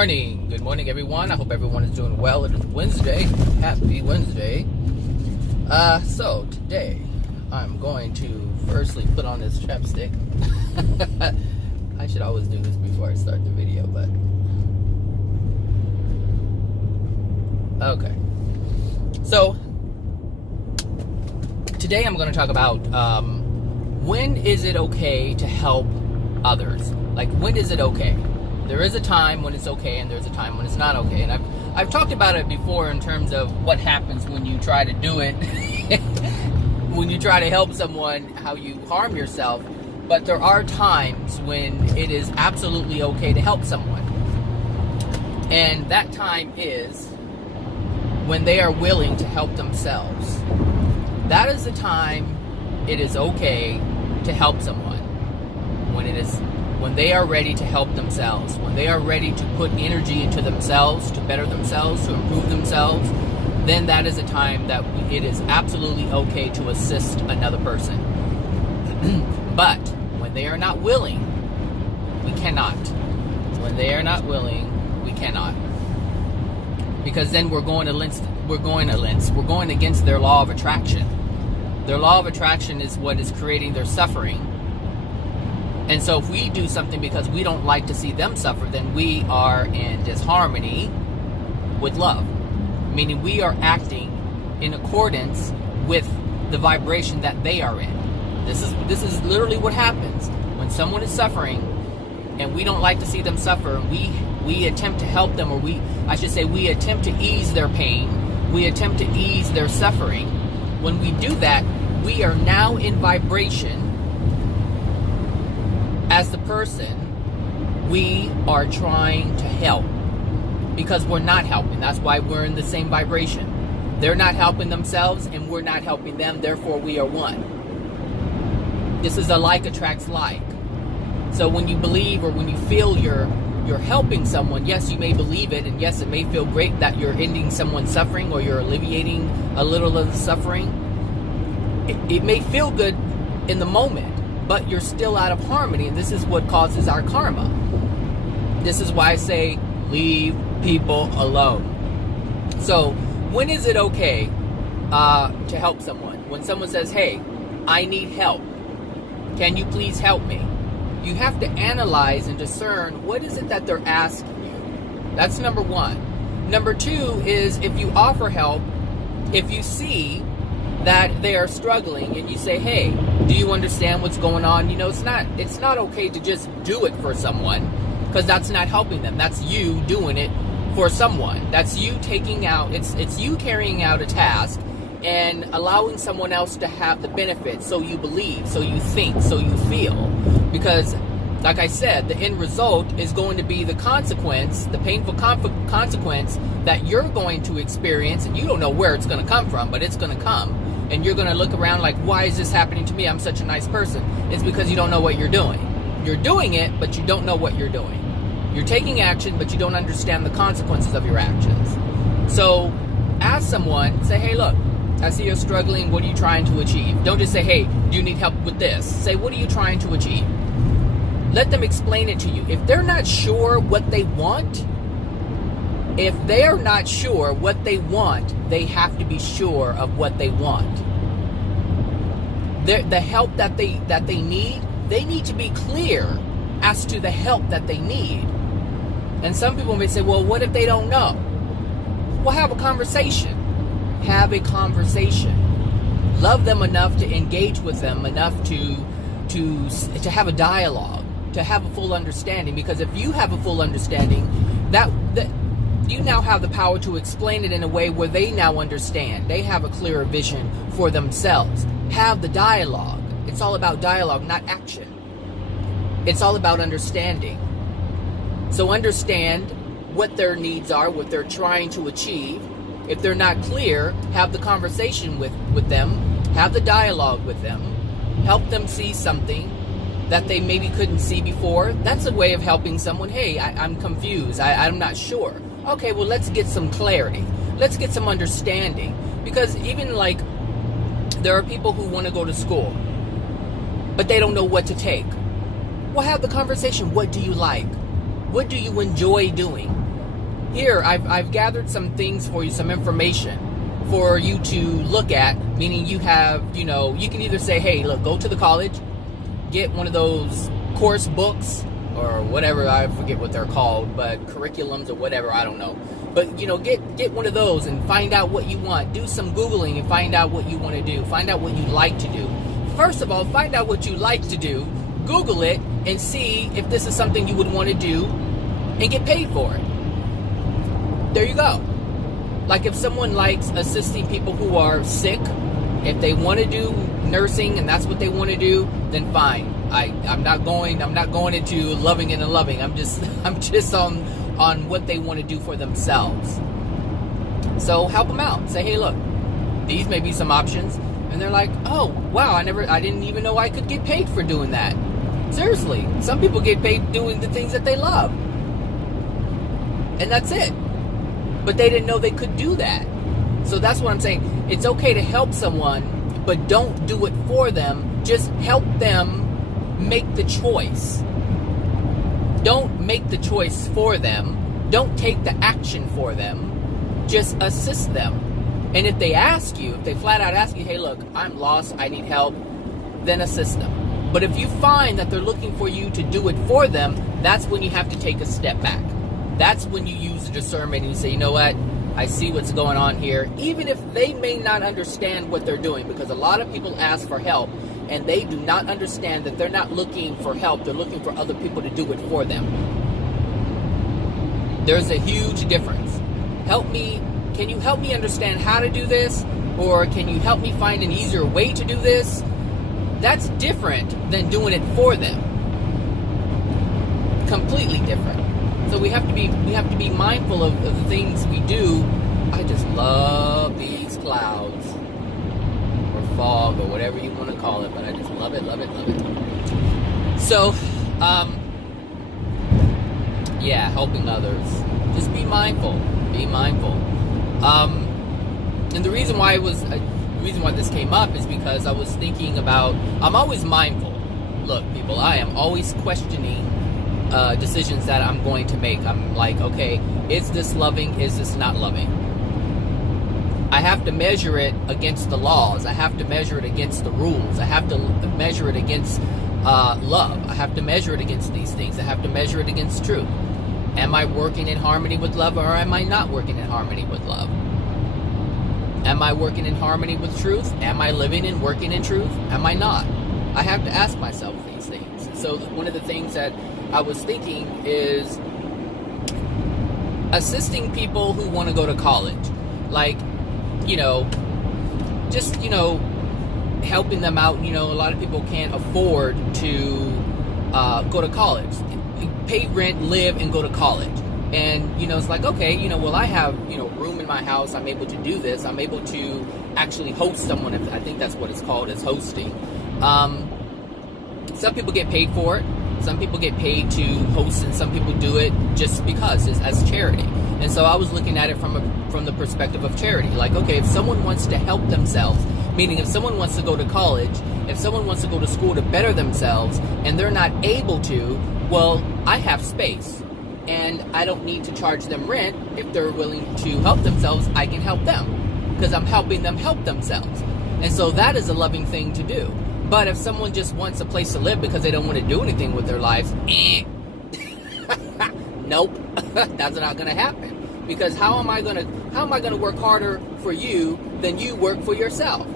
morning. Good morning, everyone. I hope everyone is doing well. It is Wednesday. Happy Wednesday. So today I'm going to firstly put on this chapstick. I should always do this before I start the video, but okay. So today I'm going to talk about when is it okay to help others? Like, when is it okay? There is a time when it's okay, and there's a time when it's not okay. And I've talked about it before in terms of what happens when you try to do it, when you try to help someone, how you harm yourself. But there are times when it is absolutely okay to help someone. And that time is when they are willing to help themselves. That is the time it is okay to help someone. When they are ready to help themselves, when they are ready to put energy into themselves, to better themselves, to improve themselves, then that is a time that it is absolutely okay to assist another person. But when they are not willing, we cannot. When they are not willing, we cannot. Because then we're going against their law of attraction. Their law of attraction is what is creating their suffering. And so if we do something because we don't like to see them suffer, then we are in disharmony with love. Meaning we are acting in accordance with the vibration that they are in. This is literally what happens. When someone is suffering and we don't like to see them suffer, we attempt to help them, or we attempt to ease their pain. We attempt to ease their suffering. When we do that, we are now in vibration. As the person, we are trying to help because we're not helping. That's why we're in the same vibration. They're not helping themselves and we're not helping them. Therefore, we are one. This is a like attracts like. So when you believe or when you feel you're helping someone, yes, you may believe it, and yes, it may feel great that you're ending someone's suffering or you're alleviating a little of the suffering. It may feel good in the moment, but you're still out of harmony, and this is what causes our karma. This is why I say, leave people alone. So, when is it okay to help someone? When someone says, hey, I need help. Can you please help me? You have to analyze and discern what is it that they're asking you. That's number one. Number two is, if you offer help, if you see that they are struggling and you say, hey, do you understand what's going on? You know, it's not okay to just do it for someone, because that's not helping them. That's you doing it for someone. That's you taking out, it's you carrying out a task and allowing someone else to have the benefit. So you believe, so you think, so you feel. Because like I said, the end result is going to be the consequence, the painful consequence that you're going to experience, and you don't know where it's going to come from, but it's going to come. And you're going to look around like, why is this happening to me? I'm such a nice person. It's because you don't know what you're doing. You're doing it, but you don't know what you're doing. You're taking action, but you don't understand the consequences of your actions. So ask someone, say, hey, look, I see you're struggling. What are you trying to achieve? Don't just say, hey, do you need help with this? Say, what are you trying to achieve? Let them explain it to you. If they're not sure what they want, they have to be sure of what they want. The help that they need to be clear as to the help that they need. And some people may say, well, what if they don't know? Well, have a conversation. Have a conversation. Love them enough to engage with them, enough to have a dialogue, to have a full understanding. Because if you have a full understanding, that you now have the power to explain it in a way where they now understand. They have a clearer vision for themselves. Have the dialogue. It's all about dialogue, not action. It's all about understanding. So understand what their needs are, what they're trying to achieve. If they're not clear, have the conversation with them. Have the dialogue with them. Help them see something that they maybe couldn't see before. That's a way of helping someone. Hey, I'm confused. I'm not sure. Okay, well, let's get some clarity. Let's get some understanding. Because even like, there are people who want to go to school, but they don't know what to take. Well, have the conversation. What do you like? What do you enjoy doing? here, I've gathered some things for you, some information for you to look at, meaning you have, you can either say, hey, look, go to the college, get one of those course books or whatever, I forget what they're called, but curriculums or whatever, I don't know. But, get one of those and find out what you want. Do some Googling and find out what you want to do. Find out what you like to do. First of all, find out what you like to do. Google it and see if this is something you would want to do and get paid for it. There you go. Like if someone likes assisting people who are sick, if they want to do nursing and that's what they want to do, then fine. I'm not going into loving and unloving. I'm just on what they want to do for themselves. So help them out. Say, hey, look, these may be some options. And they're like, oh, wow, I didn't even know I could get paid for doing that. Seriously, some people get paid doing the things that they love. And that's it. But they didn't know they could do that. So that's what I'm saying. It's okay to help someone, but don't do it for them. Just help them make the choice. Don't make the choice for them. Don't take the action for them. Just assist them. And if they flat out ask you, hey, look, I'm lost, I need help, then assist them. But if you find that they're looking for you to do it for them, that's when you have to take a step back. That's when you use the discernment and you say, you know what? I see what's going on here. Even if they may not understand what they're doing, because a lot of people ask for help and they do not understand that they're not looking for help. They're looking for other people to do it for them. There's a huge difference. Can you help me understand how to do this? Or can you help me find an easier way to do this? That's different than doing it for them. Completely different. So we have to be mindful of the things we do. I just love these clouds or fog or whatever you want to call it, but I just love it, love it, love it. So, helping others. Just be mindful. Be mindful. And the reason why this came up is because I was thinking about. I'm always mindful. Look, people, I am always questioning decisions that I'm going to make. I'm like, okay, is this loving? Is this not loving? I have to measure it against the laws. I have to measure it against the rules. I have to measure it against love. I have to measure it against these things. I have to measure it against truth. Am I working in harmony with love, or am I not working in harmony with love? Am I working in harmony with truth? Am I living and working in truth? Am I not? I have to ask myself these things. So one of the things that I was thinking is assisting people who want to go to college. Like, helping them out. A lot of people can't afford to go to college. Pay rent, live, and go to college. And, it's like, okay, well, I have, room in my house. I'm able to do this. I'm able to actually host someone. I think that's what it's called, is hosting. Some people get paid for it. Some people get paid to host, and some people do it just because, as charity. And so I was looking at it from the perspective of charity. Like, okay, if someone wants to help themselves, meaning if someone wants to go to college, if someone wants to go to school to better themselves, and they're not able to, well, I have space. And I don't need to charge them rent. If they're willing to help themselves, I can help them. Because I'm helping them help themselves. And so that is a loving thing to do. But if someone just wants a place to live because they don't want to do anything with their lives, nope, that's not going to happen. Because how am I going to work harder for you than you work for yourself?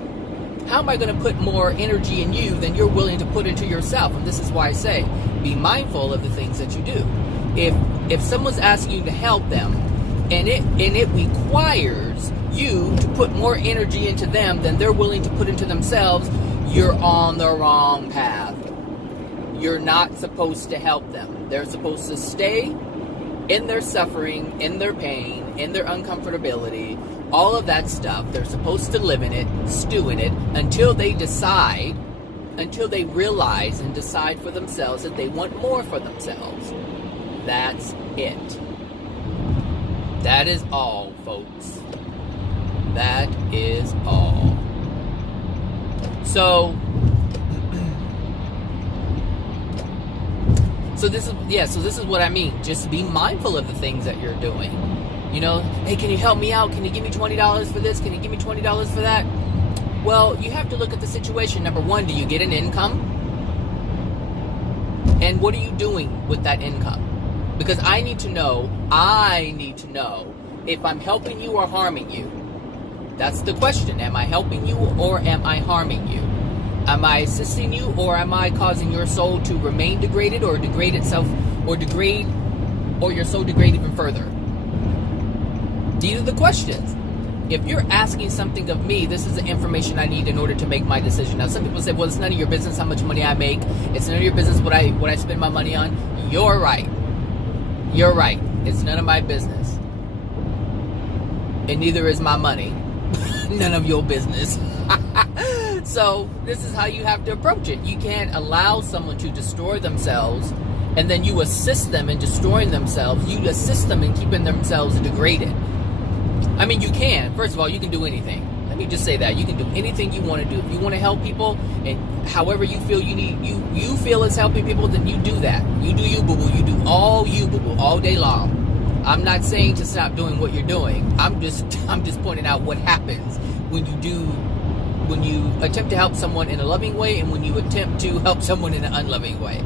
How am I going to put more energy in you than you're willing to put into yourself? And this is why I say, be mindful of the things that you do. If someone's asking you to help them, and it requires you to put more energy into them than they're willing to put into themselves, you're on the wrong path. You're not supposed to help them. They're supposed to stay in their suffering, in their pain, in their uncomfortability, all of that stuff. They're supposed to live in it, stew in it, until they realize and decide for themselves that they want more for themselves. That's it. That is all, folks. That is all. So this is what I mean. Just be mindful of the things that you're doing. You know, hey, can you help me out? Can you give me $20 for this? Can you give me $20 for that? Well, you have to look at the situation. Number one, do you get an income? And what are you doing with that income? Because I need to know if I'm helping you or harming you. That's the question. Am I helping you or am I harming you? Am I assisting you or am I causing your soul to remain degraded or degrade itself or your soul degrade even further? These are the questions. If you're asking something of me, this is the information I need in order to make my decision. Now, some people say, well, it's none of your business how much money I make. It's none of your business what I spend my money on. You're right. You're right. It's none of my business. And neither is my money. None of your business. So this is how you have to approach it. You can't allow someone to destroy themselves and then you assist them in destroying themselves. You assist them in keeping themselves degraded. I mean, you can. First of all, you can do anything. Let me just say that. You can do anything you want to do. If you want to help people and however you feel you feel is helping people, then you do that. You do you, boo-boo. You do all you, boo-boo, all day long. I'm not saying to stop doing what you're doing. I'm just pointing out what happens when you attempt to help someone in a loving way and when you attempt to help someone in an unloving way.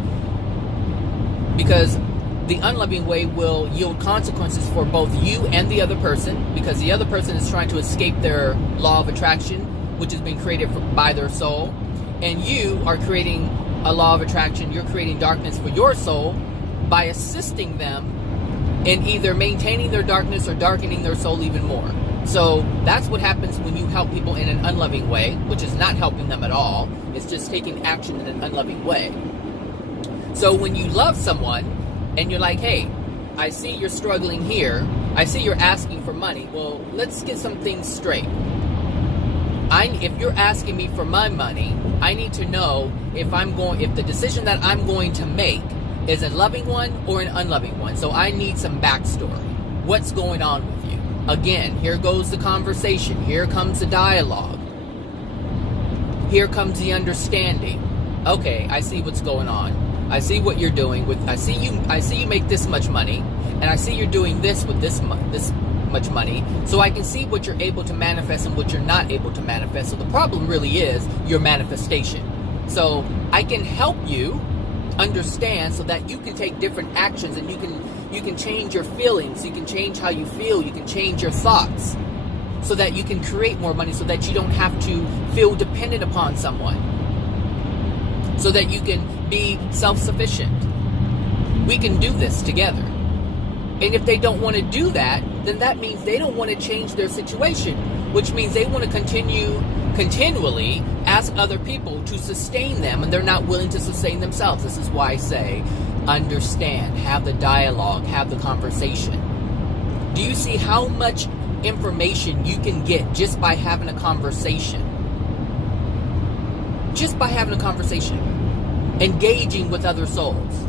Because the unloving way will yield consequences for both you and the other person, because the other person is trying to escape their law of attraction, which has been created by their soul, and you are creating a law of attraction. You're creating darkness for your soul by assisting them in either maintaining their darkness or darkening their soul even more. So that's what happens when you help people in an unloving way, which is not helping them at all. It's just taking action in an unloving way. So when you love someone and you're like, hey, I see you're struggling here. I see you're asking for money. Well, let's get some things straight. If you're asking me for my money, I need to know if the decision that I'm going to make is a loving one or an unloving one. So I need some backstory. What's going on with you? Again, here goes the conversation. Here comes the dialogue. Here comes the understanding. Okay, I see what's going on. I see what you're doing I see you make this much money, and I see you're doing this with this much money, so I can see what you're able to manifest and what you're not able to manifest. So the problem really is your manifestation. So I can help you understand so that you can take different actions and you can change your feelings, you can change how you feel, you can change your thoughts so that you can create more money, so that you don't have to feel dependent upon someone, so that you can be self-sufficient. We can do this together. And if they don't want to do that, then that means they don't want to change their situation, which means they want to continually ask other people to sustain them, and they're not willing to sustain themselves. This is why I say, understand, have the dialogue, have the conversation. Do you see how much information you can get just by having a conversation? Just by having a conversation. Engaging with other souls.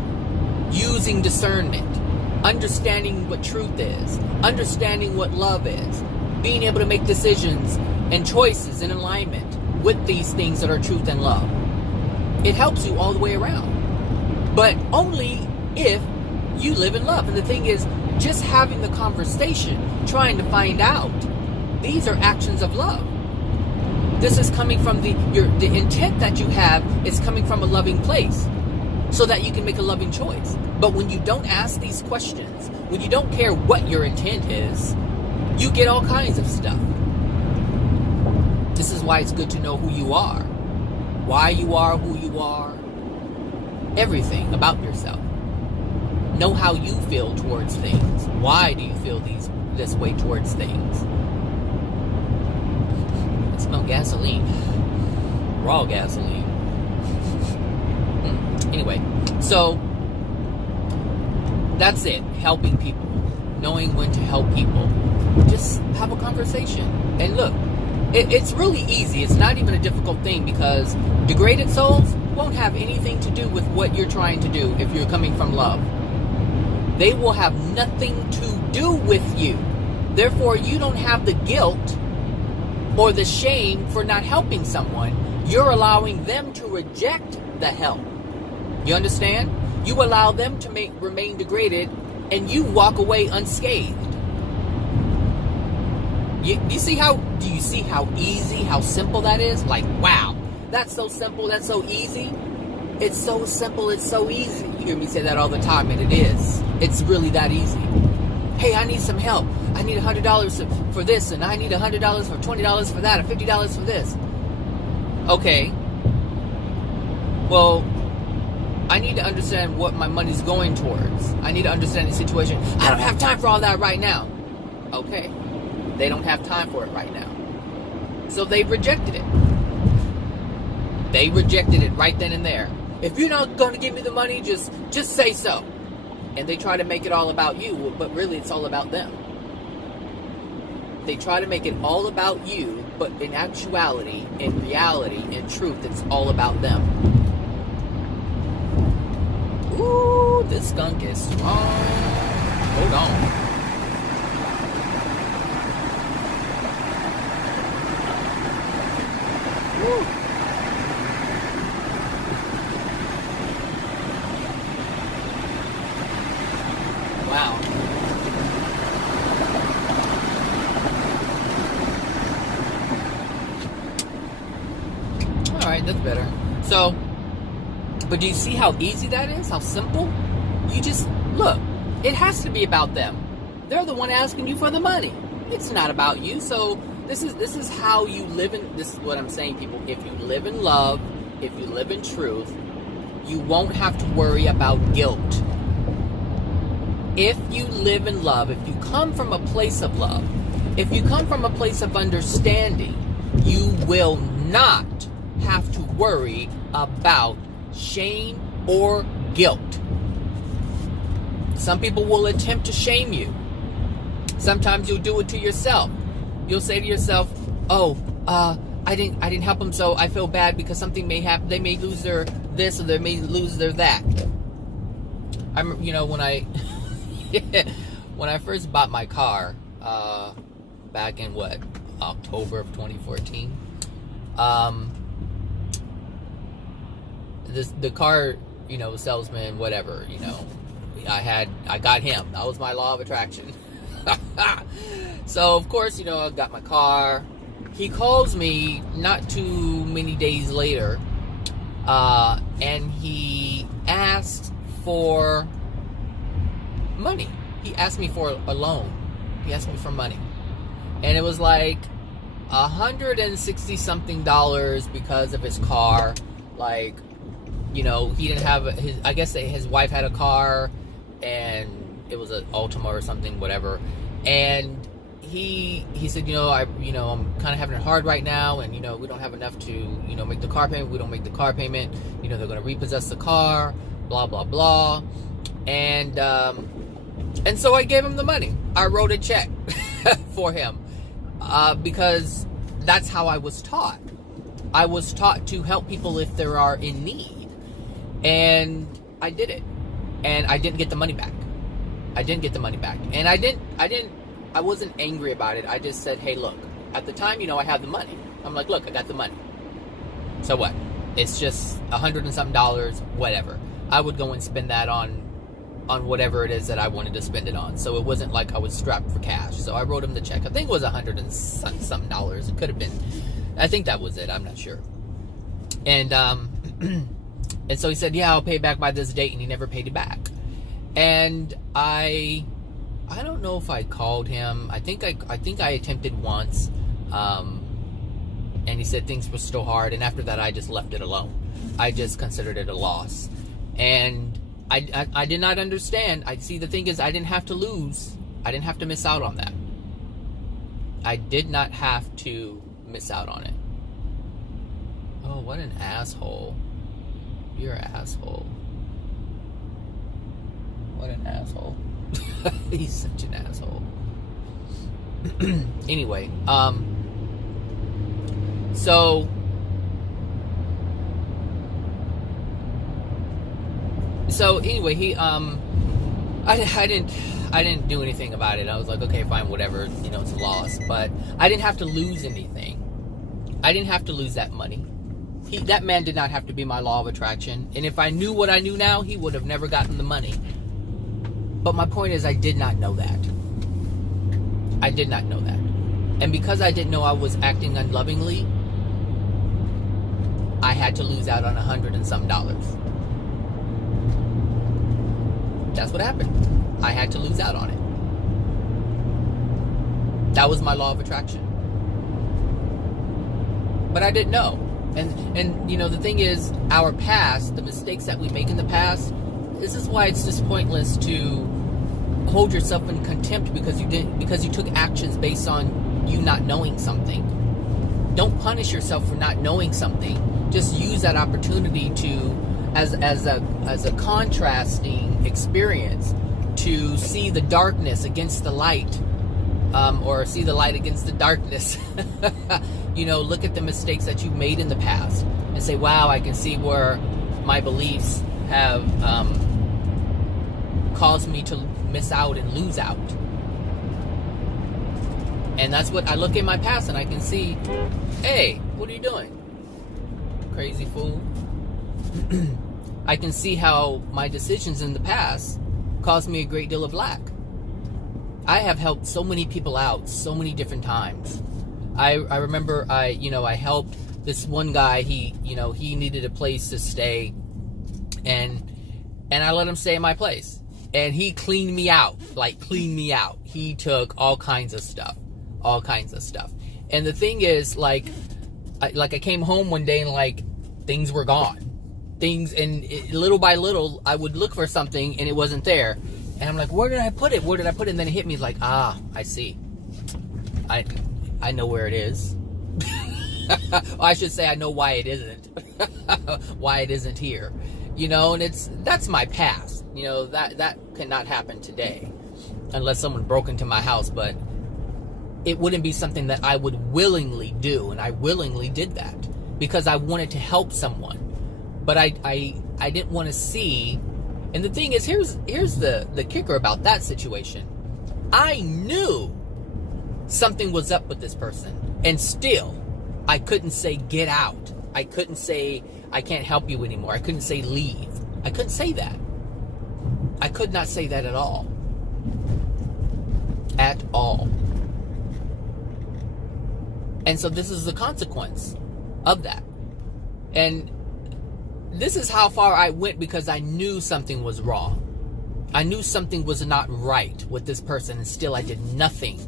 Using discernment. Understanding what truth is. Understanding what love is. Being able to make decisions and choices in alignment with these things that are truth and love. It helps you all the way around. But only if you live in love. And the thing is, just having the conversation, trying to find out, these are actions of love. This is coming from the intent that you have is coming from a loving place, so that you can make a loving choice. But when you don't ask these questions, when you don't care what your intent is, you get all kinds of stuff. This is why it's good to know who you are, why you are who you are, everything about yourself. Know how you feel towards things. Why do you feel this way towards things? I smell gasoline. Raw gasoline. Anyway, so that's it. Helping people. Knowing when to help people. Just have a conversation. And look, it's really easy. It's not even a difficult thing, because degraded souls won't have anything to do with what you're trying to do if you're coming from love. They will have nothing to do with you. Therefore, you don't have the guilt or the shame for not helping someone. You're allowing them to reject the help. You understand? You allow them to remain degraded, and you walk away unscathed. Do you see how easy, how simple that is? Like, wow, that's so simple, that's so easy. It's so simple, it's so easy. You hear me say that all the time, and it is. It's really that easy. Hey, I need some help. I need $100 for this, and I need $100 for $20 for that, or $50 for this. Okay. Well, I need to understand what my money's going towards. I need to understand the situation. I don't have time for all that right now. Okay. They don't have time for it right now. So they rejected it. They rejected it right then and there. If you're not going to give me the money, just say so. And they try to make it all about you, but really it's all about them. They try to make it all about you, but in actuality, in reality, in truth, it's all about them. Ooh, this skunk is strong. Hold on. Woo. Wow. Alright, that's better. So, but do you see how easy that is? How simple? You just, look, it has to be about them. They're the one asking you for the money. It's not about you. So this is how you live in, this is what I'm saying, people. If you live in love, if you live in truth, you won't have to worry about guilt. If you live in love, if you come from a place of love, if you come from a place of understanding, you will not have to worry about shame or guilt. Some people will attempt to shame you. Sometimes you'll do it to yourself. You'll say to yourself, "Oh, I didn't help them, so I feel bad because something may happen. They may lose their this or they may lose their that." I'm, when I when I first bought my car, back in October of 2014, the car, salesman, whatever, I got him. That was my law of attraction. So of course, I got my car. He calls me not too many days later, and he asked for money. He asked me for a loan. He asked me for money, and it was like $160 something because of his car. Like, he didn't have I guess his wife had a car, and it was an Altima or something, whatever. And he said, I'm kind of having it hard right now, and we don't have enough to make the car payment. We don't make the car payment, they're going to repossess the car, blah blah blah. And so I gave him the money. I wrote a check for him, because that's how I was taught. I was taught to help people if they are in need, and I did it, and I didn't get the money back. And I wasn't angry about it. I just said, hey, look, at the time, I had the money. I'm like, look, I got the money. So what? It's just $100 and something, whatever. I would go and spend that on whatever it is that I wanted to spend it on. So it wasn't like I was strapped for cash. So I wrote him the check. I think it was $100 and something. It could have been. I think that was it. I'm not sure. And and so he said, yeah, I'll pay it back by this date, and he never paid it back. And I don't know if I called him. I think I attempted once, and he said things were still hard. And after that, I just left it alone. I just considered it a loss, and I did not understand. The thing is, I didn't have to lose. I didn't have to miss out on that. I did not have to miss out on it. Oh, what an asshole! You're an asshole. What an asshole. He's such an asshole. Anyway, so anyway, he I didn't do anything about it. I was like, okay, fine, whatever, it's a loss. But I didn't have to lose anything. I didn't have to lose that money. That man did not have to be my law of attraction. And if I knew what I knew now, he would have never gotten the money. But my point is, I did not know that. I did not know that. And because I didn't know I was acting unlovingly, I had to lose out on $100 and some. That's what happened. I had to lose out on it. That was my law of attraction. But I didn't know. And you know, the thing is, our past, the mistakes that we make in the past, this is why it's just pointless to hold yourself in contempt because you took actions based on you not knowing something. Don't punish yourself for not knowing something. Just use that opportunity to as a contrasting experience to see the darkness against the light, or see the light against the darkness. You know, look at the mistakes that you made in the past and say, wow, I can see where my beliefs have caused me to miss out and lose out. And that's what I look in my past and I can see, hey, what are you doing? Crazy fool. I can see how my decisions in the past caused me a great deal of lack. I have helped so many people out so many different times. I remember I helped this one guy. He needed a place to stay, and I let him stay in my place, and he cleaned me out. He took all kinds of stuff. And the thing is, I came home one day and things were gone. Little by little, I would look for something and it wasn't there. And I'm like, where did I put it? And then it hit me like, I see. I know where it is. Well, I should say I know why it isn't. Why it isn't here. And that's my past. That cannot happen today. Unless someone broke into my house, but it wouldn't be something that I would willingly do, and I willingly did that because I wanted to help someone. But I didn't want to see. And the thing is, here's the kicker about that situation. I knew something was up with this person, and still I couldn't say get out. I couldn't say I can't help you anymore. I couldn't say leave. I couldn't say that. I could not say that at all. At all. And so this is the consequence of that. And this is how far I went because I knew something was wrong. I knew something was not right with this person, and still I did nothing.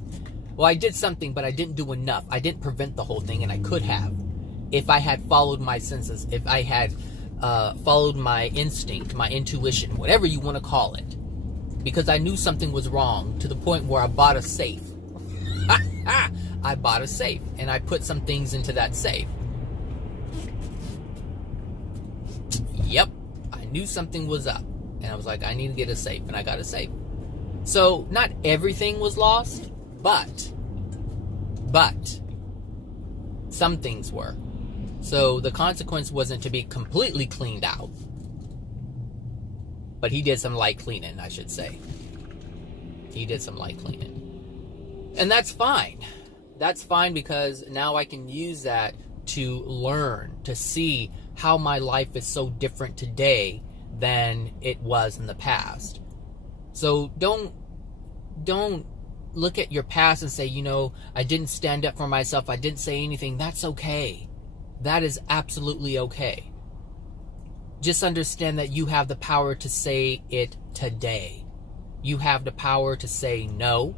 Well, I did something, but I didn't do enough. I didn't prevent the whole thing, and I could have. If I had followed my senses, if I had followed my instinct, my intuition, whatever you want to call it. Because I knew something was wrong to the point where I bought a safe. I bought a safe, and I put some things into that safe. Yep, I knew something was up. And I was like, I need to get a safe, and I got a safe. So, not everything was lost, but some things were. So, the consequence wasn't to be completely cleaned out. But he did some light cleaning, I should say. He did some light cleaning. And that's fine. That's fine because now I can use that to learn, to see how my life is so different today than it was in the past. So don't look at your past and say, I didn't stand up for myself. I didn't say anything. That's okay. That is absolutely okay. Just understand that you have the power to say it today. You have the power to say no.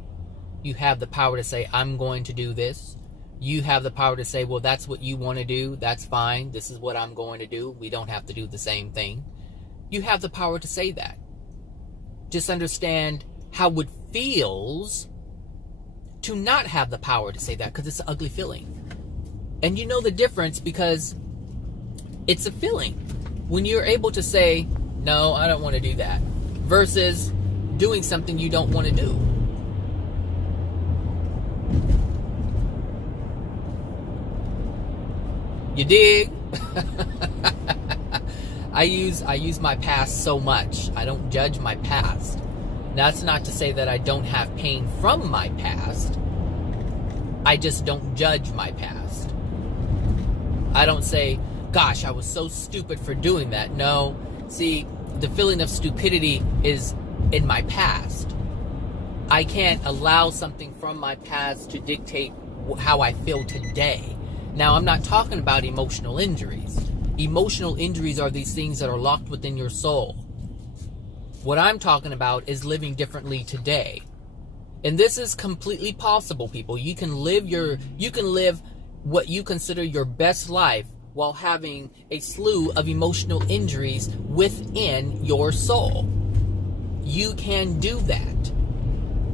You have the power to say, I'm going to do this. You have the power to say, well, that's what you want to do. That's fine. This is what I'm going to do. We don't have to do the same thing. You have the power to say that. Just understand how it feels to not have the power to say that, because it's an ugly feeling. And you know the difference because it's a feeling. When you're able to say, no, I don't want to do that, versus doing something you don't want to do. You dig? I use my past so much. I don't judge my past. That's not to say that I don't have pain from my past. I just don't judge my past. I don't say, gosh, I was so stupid for doing that. No. See, the feeling of stupidity is in my past. I can't allow something from my past to dictate how I feel today. Now, I'm not talking about emotional injuries. Emotional injuries are these things that are locked within your soul. What I'm talking about is living differently today. And this is completely possible, people. You can live what you consider your best life while having a slew of emotional injuries within your soul. You can do that.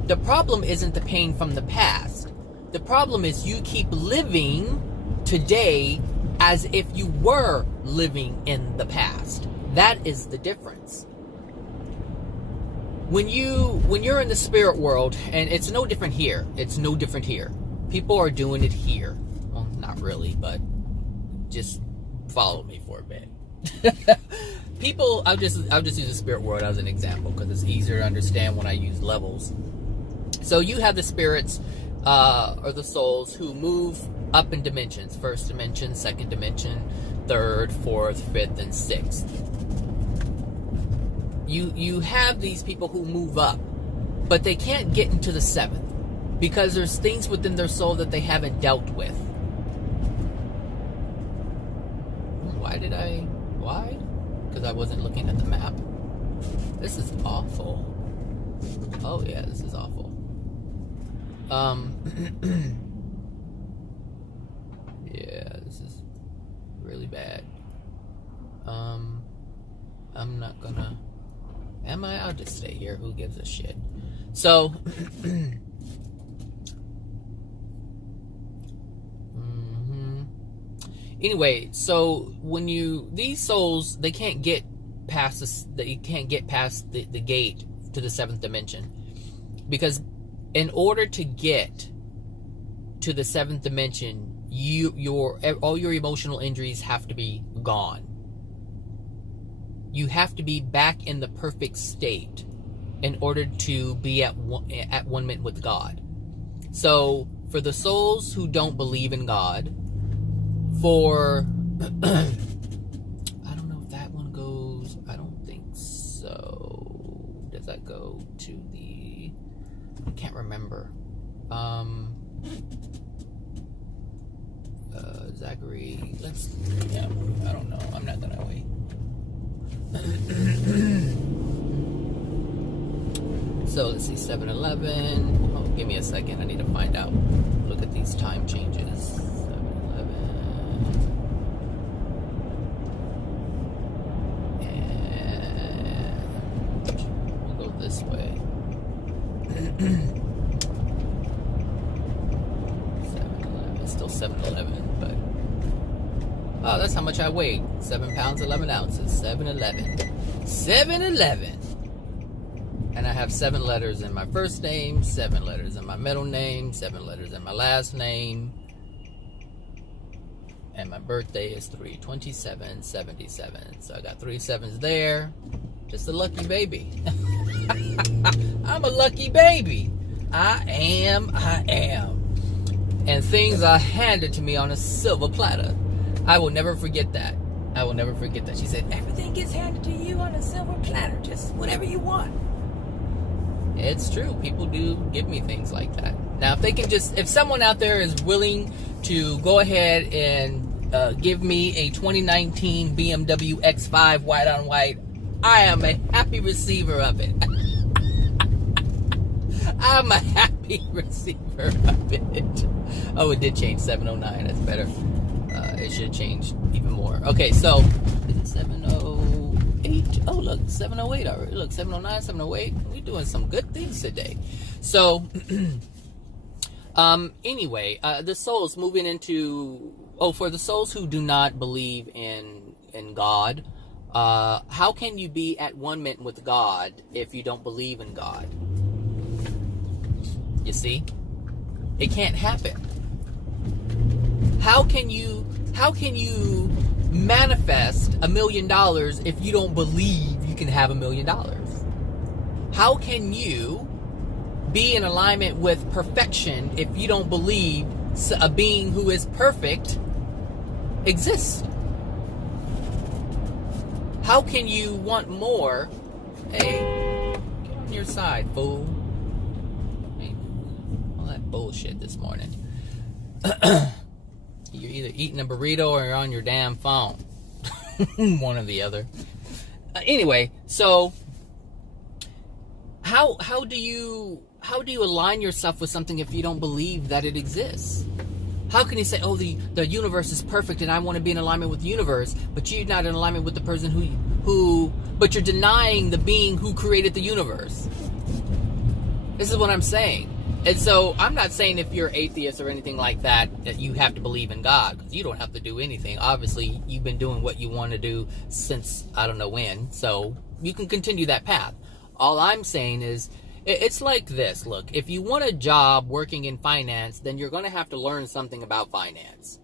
The problem isn't the pain from the past. The problem is you keep living today as if you were living in the past. That is the difference. When you're in the spirit world, and it's no different here. It's no different here. People are doing it here. Well, not really, but just follow me for a bit. People, I'll just use the spirit world as an example because it's easier to understand when I use levels. So you have the spirits or the souls who move up in dimensions: first dimension, second dimension, third, fourth, fifth, and sixth. You have these people who move up, but they can't get into the seventh because there's things within their soul that they haven't dealt with. Why? Because I wasn't looking at the map. This is awful. Oh yeah, this is awful. Yeah, this is really bad. I'm not gonna... Am I? I'll just stay here. Who gives a shit? So... Anyway, so when these souls, they can't get past this, they can't get past the gate to the seventh dimension, because in order to get to the seventh dimension, all your emotional injuries have to be gone. You have to be back in the perfect state in order to be at one minute with God. So for the souls who don't believe in God, for I don't know if that one goes, I don't think so. Does that go to the... I can't remember. Zachary, I don't know. I'm not gonna wait. So let's see, 7-Eleven. Oh, give me a second. I need to find out. Look at these time changes. 7-Eleven. And we'll go this way. 7-Eleven. It's still 7-Eleven, but... Oh, that's how much I weighed. 7 pounds, 11 ounces. 7-Eleven. 7-Eleven. And I have 7 letters in my first name, 7 letters in my middle name, 7 letters in my last name. And my birthday is 3/27/77. So I got 3 7s there. Just a lucky baby. I'm a lucky baby. I am. And things are handed to me on a silver platter. I will never forget that. I will never forget that. She said, everything gets handed to you on a silver platter. Just whatever you want. It's true. People do give me things like that. Now, if someone out there is willing to go ahead and give me a 2019 BMW X5 white on white, I am a happy receiver of it. I'm a happy receiver of it. Oh, it did change 709. That's better. It should change even more. Okay, so is it 708? Oh, look, 708 already. Look, 709, 708. We're doing some good things today. So, anyway, the souls moving into... Oh, for the souls who do not believe in God, how can you be at one minute with God if you don't believe in God? You see? It can't happen. How can you manifest $1 million if you don't believe you can have $1 million? How can you be in alignment with perfection if you don't believe a being who is perfect exists? How can you want more? Hey, get on your side, fool. All that bullshit this morning. You're either eating a burrito or you're on your damn phone. One or the other. Anyway, so how do you align yourself with something if you don't believe that it exists? How can you say, oh, the universe is perfect and I want to be in alignment with the universe, but you're not in alignment with the person but you're denying the being who created the universe? This is what I'm saying. And so I'm not saying if you're atheist or anything like that, that you have to believe in God, because you don't have to do anything. Obviously, you've been doing what you want to do since I don't know when, so you can continue that path. All I'm saying is, it's like this. Look, if you want a job working in finance, then you're going to have to learn something about finance.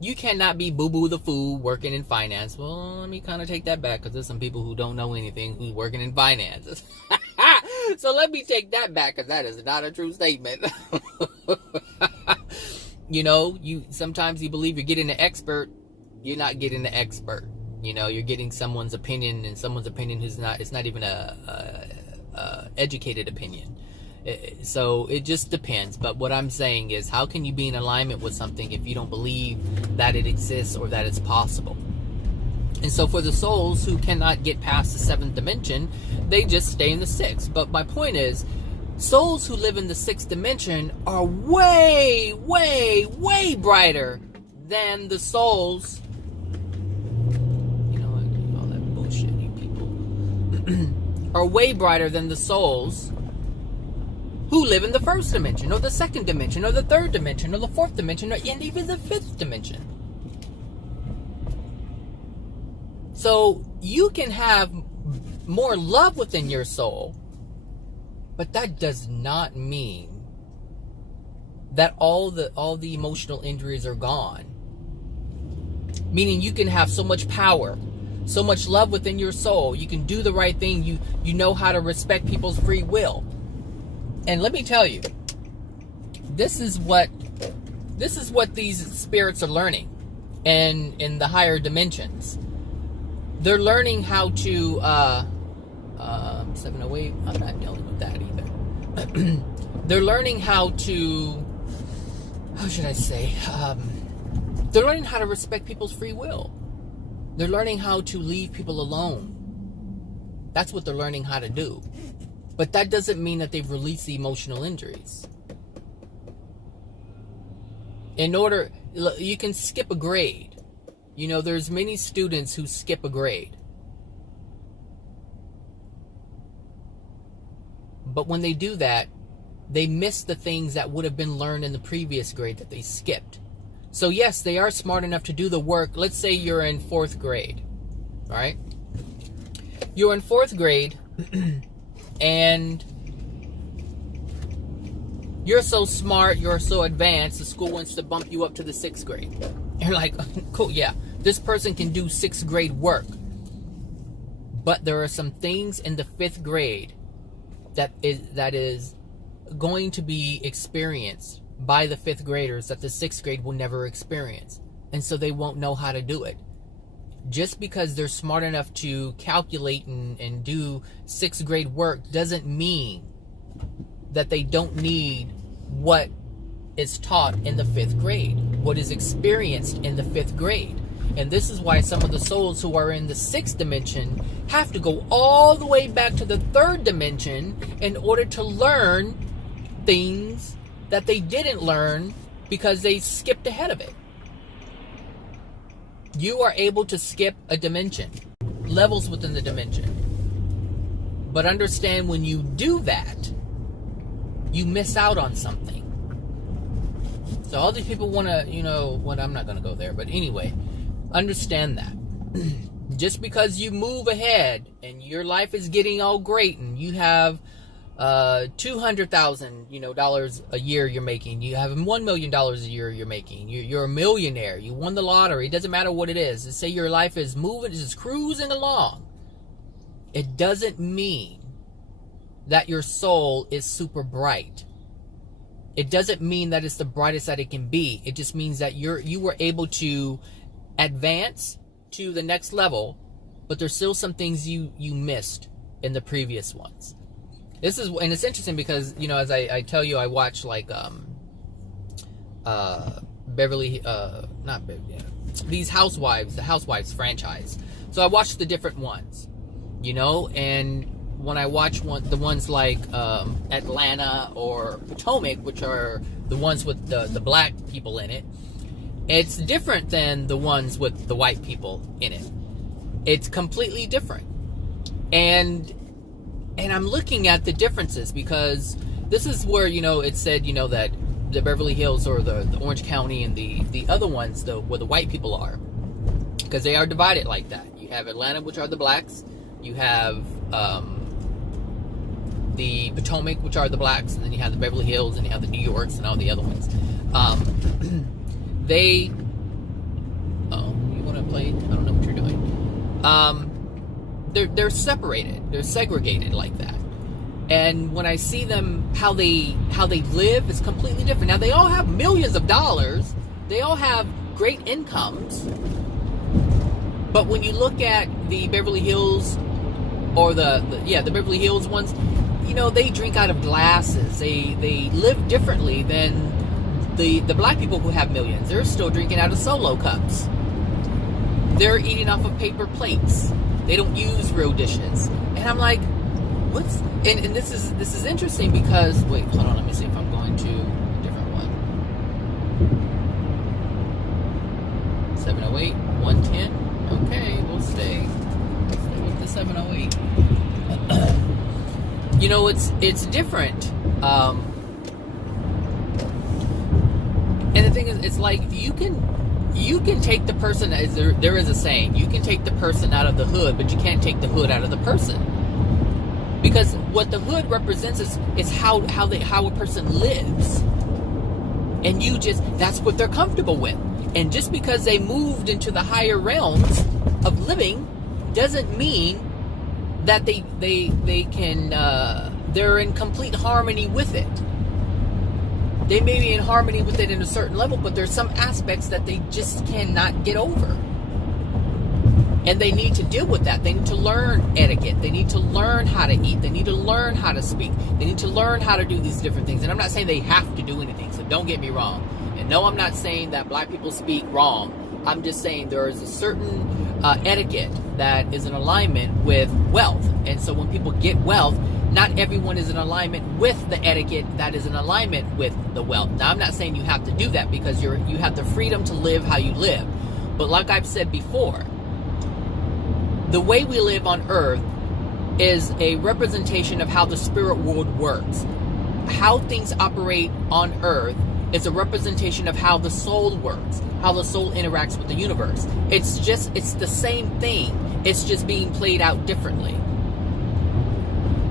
You cannot be boo-boo the fool working in finance. Well, let me kind of take that back, because there's some people who don't know anything who's working in finance. So let me take that back, because that is not a true statement. Sometimes you believe you're getting an expert. You're not getting the expert. You're getting someone's opinion, and someone's opinion it's not even a educated opinion. So it just depends. But what I'm saying is, how can you be in alignment with something if you don't believe that it exists or that it's possible? And so for the souls who cannot get past the 7th dimension, they just stay in the 6th. But my point is, souls who live in the 6th dimension are way, way, way brighter than the souls. All that bullshit, you people. Are way brighter than the souls who live in the 1st dimension, or the 2nd dimension, or the 3rd dimension, or the 4th dimension, and even the 5th dimension. So you can have more love within your soul, but that does not mean that all the emotional injuries are gone. Meaning you can have so much power, so much love within your soul. You can do the right thing. You know how to respect people's free will. And let me tell you, this is what these spirits are learning, and in the higher dimensions. They're learning how to 708. I'm not dealing with that either. They're learning how to, how should I say? They're learning how to respect people's free will. They're learning how to leave people alone. That's what they're learning how to do. But that doesn't mean that they've released the emotional injuries. You can skip a grade. There's many students who skip a grade. But when they do that, they miss the things that would have been learned in the previous grade that they skipped. So yes, they are smart enough to do the work. Let's say you're in 4th grade, right? You're in 4th grade, and you're so smart, you're so advanced, the school wants to bump you up to the 6th grade. You're like, cool, yeah, this person can do 6th grade work. But there are some things in the 5th grade that is going to be experienced by the 5th graders that the 6th grade will never experience. And so they won't know how to do it. Just because they're smart enough to calculate and do 6th grade work doesn't mean that they don't need what is taught in the 5th grade, what is experienced in the 5th grade. And this is why some of the souls who are in the 6th dimension have to go all the way back to the 3rd dimension in order to learn things that they didn't learn because they skipped ahead of it. You are able to skip a dimension, levels within the dimension. But understand, when you do that, you miss out on something. So all these people want to, I'm not going to go there. But anyway, understand that. Just because you move ahead and your life is getting all great and you have $200,000 dollars a year you're making, you have $1 million a year you're making, you're a millionaire, you won the lottery, it doesn't matter what it is. Just say your life is moving, it's just cruising along. It doesn't mean that your soul is super bright. It doesn't mean that it's the brightest that it can be. It just means that you were able to advance to the next level, but there's still some things you missed in the previous ones. And it's interesting because, as I tell you, I watch like Beverly, not Beverly, these Housewives, the Housewives franchise. So I watched the different ones, you know, and when I watch the ones like Atlanta or Potomac, which are the ones with the black people in it, it's different than the ones with the white people in it. It's completely different. And I'm looking at the differences, because this is where, you know, it said, you know, that the Beverly Hills or the Orange County and the other ones, where the white people are, because they are divided like that. You have Atlanta, which are the blacks. You have the Potomac, which are the blacks, and then you have the Beverly Hills, and you have the New Yorks and all the other ones. You want to play? I don't know what you're doing. They're separated. They're segregated like that. And when I see them, how they live is completely different. Now, they all have millions of dollars. They all have great incomes. But when you look at the Beverly Hills, or the Beverly Hills ones, you know, they drink out of glasses. They live differently than the black people who have millions. They're still drinking out of Solo cups. They're eating off of paper plates. They don't use real dishes. And I'm like, what's... And this is interesting, because... Wait, hold on. Let me see if I'm going to a different one. 708, 110. Okay, we'll stay with the 708. You know, it's different. And the thing is, it's like you can take the person, as there is a saying, you can take the person out of the hood, but you can't take the hood out of the person. Because what the hood represents is how a person lives. And that's what they're comfortable with. And just because they moved into the higher realms of living doesn't mean that they're in complete harmony with it. They may be in harmony with it in a certain level, but there's some aspects that they just cannot get over. And they need to deal with that. They need to learn etiquette. They need to learn how to eat. They need to learn how to speak. They need to learn how to do these different things. And I'm not saying they have to do anything, so don't get me wrong. And no, I'm not saying that black people speak wrong. I'm just saying there is a certain etiquette that is in alignment with wealth. And so when people get wealth, not everyone is in alignment with the etiquette that is in alignment with the wealth. Now, I'm not saying you have to do that, because you have the freedom to live how you live. But like I've said before, the way we live on earth is a representation of how the spirit world works. How things operate on earth is a representation of how the soul works, how the soul interacts with the universe. It's the same thing. It's just being played out differently.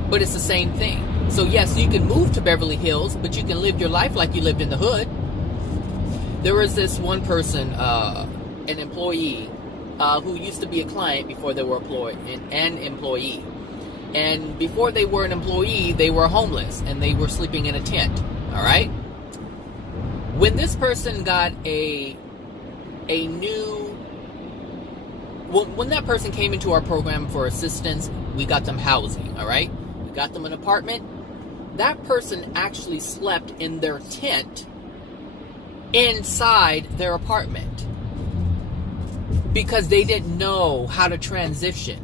But it's the same thing. So yes, you can move to Beverly Hills, but you can live your life like you lived in the hood. There was this one person, an employee, who used to be a client before they were an employee. And before they were an employee, they were homeless, and they were sleeping in a tent. All right? When this person got when that person came into our program for assistance, we got them housing, all right? We got them an apartment. That person actually slept in their tent inside their apartment, because they didn't know how to transition.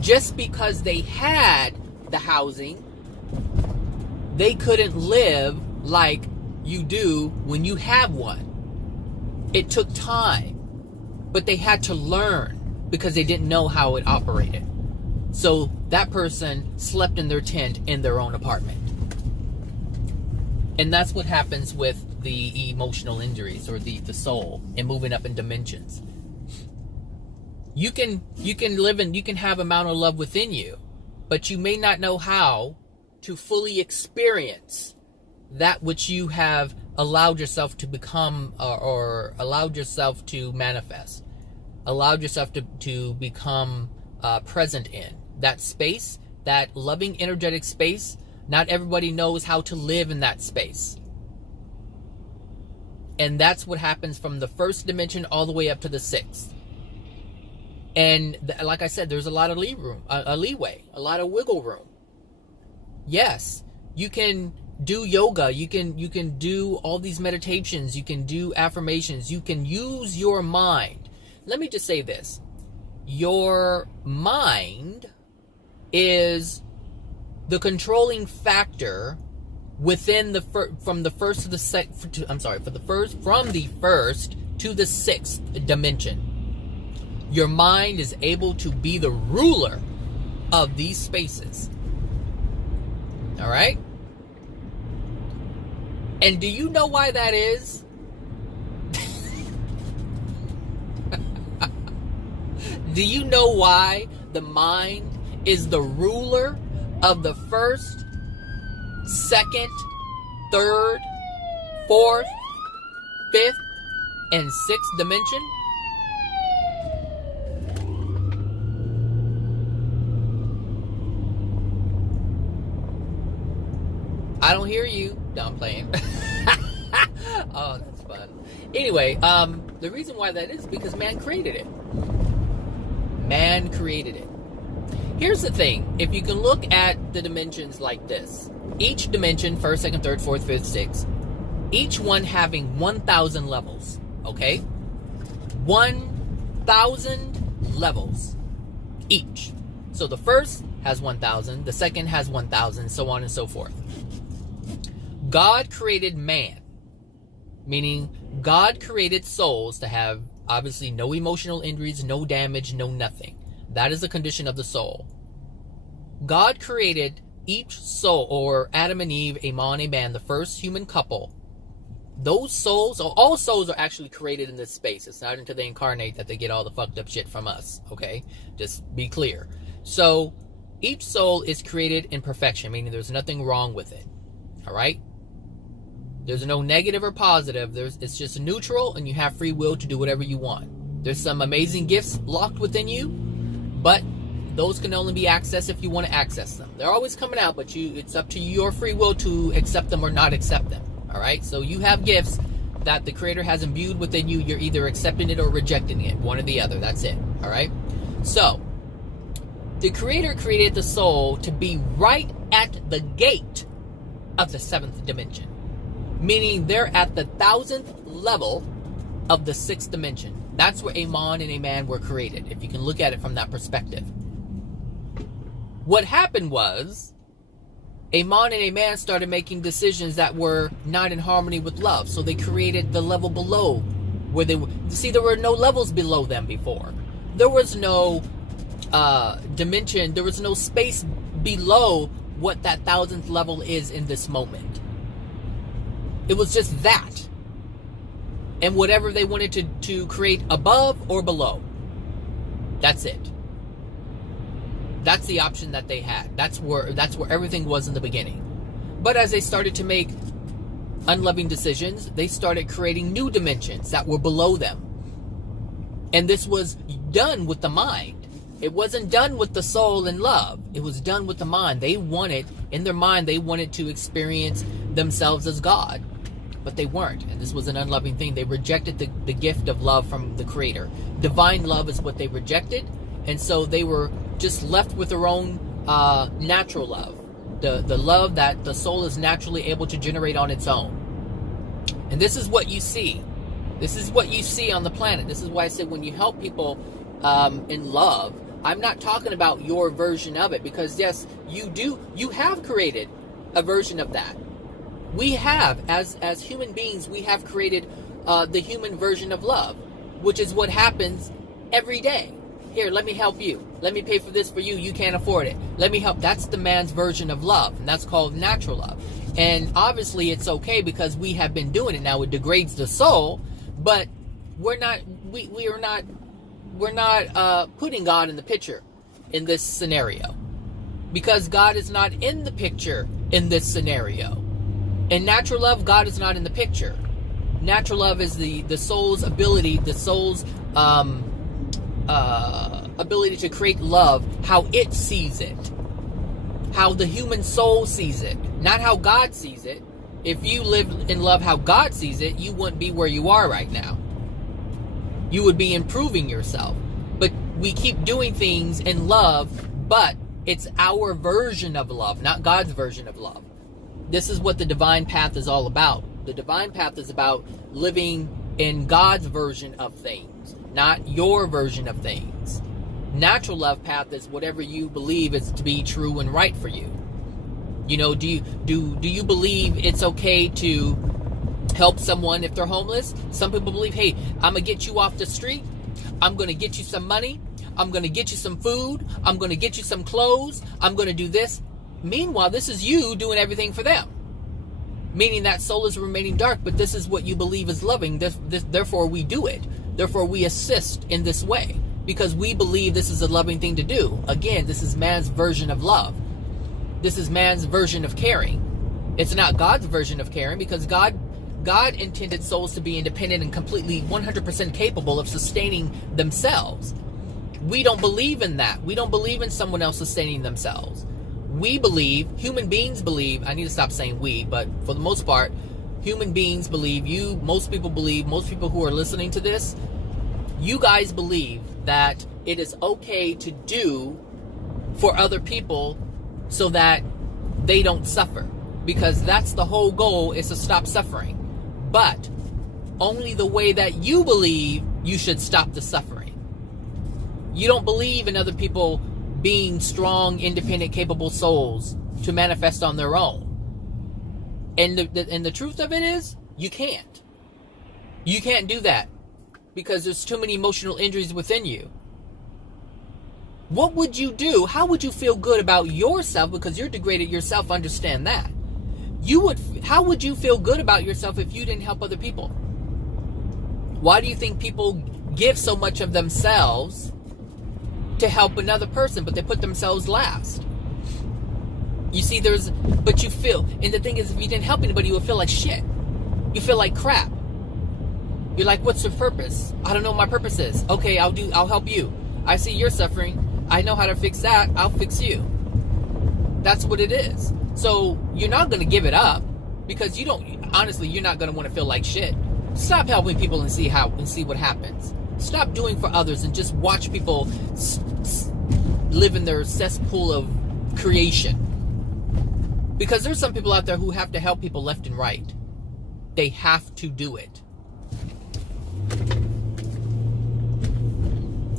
Just because they had the housing, they couldn't live like you do when you have one. It took time, but they had to learn, because they didn't know how it operated. So that person slept in their tent in their own apartment. And that's what happens with the emotional injuries, or the soul, and moving up in dimensions. You can live and you can have amount of love within you, but you may not know how to fully experience that which you have allowed yourself to become, or allowed yourself to manifest, allowed yourself to become present in. That space, that loving, energetic space, not everybody knows how to live in that space. And that's what happens from the first dimension all the way up to the sixth. And like I said, there's a lot of leeway, a lot of wiggle room. Yes, you can do yoga, you can do all these meditations, you can do affirmations, you can use your mind. Let me just say this. Your mind is the controlling factor within from the first to the sixth dimension. Your mind is able to be the ruler of these spaces. All right? And do you know why that is? Do you know why the mind is the ruler of the first, second, third, fourth, fifth, and sixth dimension? I don't hear you. No, I'm playing. Oh, that's fun. Anyway, the reason why that is because man created it. Man created it. Here's the thing. If you can look at the dimensions like this, each dimension, first, second, third, fourth, fifth, sixth, each one having 1,000 levels. Okay? 1,000 levels each. So the first has 1,000, the second has 1,000, so on and so forth. God created man, meaning God created souls to have obviously no emotional injuries, no damage, no nothing. That is the condition of the soul. God created each soul, or Adam and Eve, Aman and man, the first human couple. Those souls, or all souls, are actually created in this space. It's not until they incarnate that they get all the fucked up shit from us. Okay, just be clear. So each soul is created in perfection, meaning there's nothing wrong with it. All right. There's no negative or positive. It's just neutral, and you have free will to do whatever you want. There's some amazing gifts locked within you, but those can only be accessed if you want to access them. They're always coming out, but it's up to your free will to accept them or not accept them. All right? So you have gifts that the Creator has imbued within you. You're either accepting it or rejecting it, one or the other. That's it. All right? So the Creator created the soul to be right at the gate of the seventh dimension. Meaning they're at the 1,000th level of the sixth dimension. That's where Aman and Aman were created, if you can look at it from that perspective. What happened was, Aman and Aman started making decisions that were not in harmony with love. So they created the level below, where they were. See, there were no levels below them before. There was no dimension, there was no space below what that 1,000th level is in this moment. It was just that. And whatever they wanted to create above or below. That's it. That's the option that they had. That's where everything was in the beginning. But as they started to make unloving decisions, they started creating new dimensions that were below them. And this was done with the mind. It wasn't done with the soul and love. It was done with the mind. They wanted, in their mind, they wanted to experience themselves as God. But they weren't, and this was an unloving thing. They rejected the gift of love from the Creator. Divine love is what they rejected, and so they were just left with their own natural love. The love that the soul is naturally able to generate on its own. And this is what you see. This is what you see on the planet. This is why I said when you help people in love, I'm not talking about your version of it, because yes, you have created a version of that. We have, as human beings, we have created the human version of love, which is what happens every day. Here, let me help you. Let me pay for this for you. You can't afford it. Let me help. That's the man's version of love, and that's called natural love. And obviously, it's okay because we have been doing it now. It degrades the soul, but we're not putting God in the picture in this scenario, because God is not in the picture in this scenario. In natural love, God is not in the picture. Natural love is the soul's ability, the soul's ability to create love how it sees it. How the human soul sees it. Not how God sees it. If you lived in love how God sees it, you wouldn't be where you are right now. You would be improving yourself. But we keep doing things in love, but it's our version of love, not God's version of love. This is what the divine path is all about. The divine path is about living in God's version of things, not your version of things. Natural love path is whatever you believe is to be true and right for you. You know, do you believe it's okay to help someone if they're homeless? Some people believe, hey, I'm going to get you off the street. I'm going to get you some money. I'm going to get you some food. I'm going to get you some clothes. I'm going to do this. Meanwhile, this is you doing everything for them. Meaning that soul is remaining dark, but this is what you believe is loving. Therefore, we do it. Therefore, we assist in this way. Because we believe this is a loving thing to do. Again, this is man's version of love. This is man's version of caring. It's not God's version of caring, because God intended souls to be independent and completely 100% capable of sustaining themselves. We don't believe in that. We don't believe in someone else sustaining themselves. We believe, human beings believe, I need to stop saying we, but for the most part, human beings believe, most people who are listening to this, you guys believe that it is okay to do for other people so that they don't suffer. Because that's the whole goal, is to stop suffering. But only the way that you believe you should stop the suffering. You don't believe in other people being strong, independent, capable souls to manifest on their own. And the truth of it is, you can't. You can't do that because there's too many emotional injuries within you. What would you do? How would you feel good about yourself? Because you're degraded yourself, understand that. How would you feel good about yourself if you didn't help other people? Why do you think people give so much of themselves to help another person, but they put themselves last? You see, but you feel, and the thing is, if you didn't help anybody, you would feel like shit. You feel like crap. You're like, what's your purpose? I don't know what my purpose is. Okay, I'll help you. I see you're suffering. I know how to fix that. I'll fix you. That's what it is. So you're not going to give it up because honestly, you're not going to want to feel like shit. Stop helping people and see what happens. Stop doing for others and just watch people live in their cesspool of creation. Because there's some people out there who have to help people left and right. They have to do it.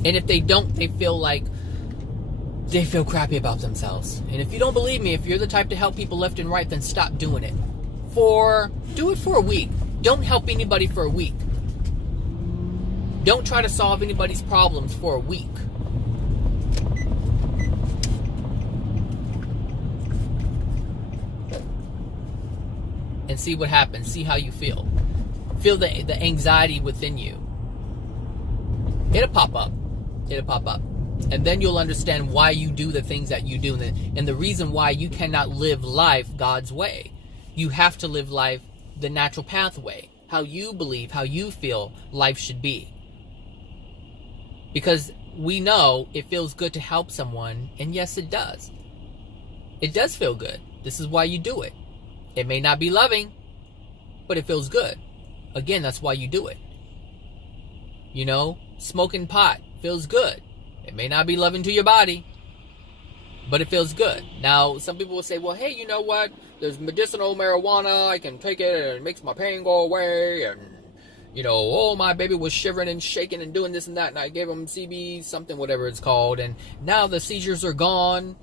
And if they don't, they feel crappy about themselves. And if you don't believe me, if you're the type to help people left and right, then stop doing it. Do it for a week. Don't help anybody for a week. Don't try to solve anybody's problems for a week. And see what happens. See how you feel. Feel the anxiety within you. It'll pop up. And then you'll understand why you do the things that you do. And the reason why you cannot live life God's way. You have to live life the natural pathway. How you believe, how you feel life should be. Because we know it feels good to help someone. And yes, it does. It does feel good. This is why you do it. It may not be loving, but it feels good. Again, that's why you do it. You know, smoking pot feels good. It may not be loving to your body, but it feels good. Now, some people will say, well, hey, you know what? There's medicinal marijuana. I can take it and it makes my pain go away. And, you know, oh, my baby was shivering and shaking and doing this and that. And I gave him CB something, whatever it's called. And now the seizures are gone.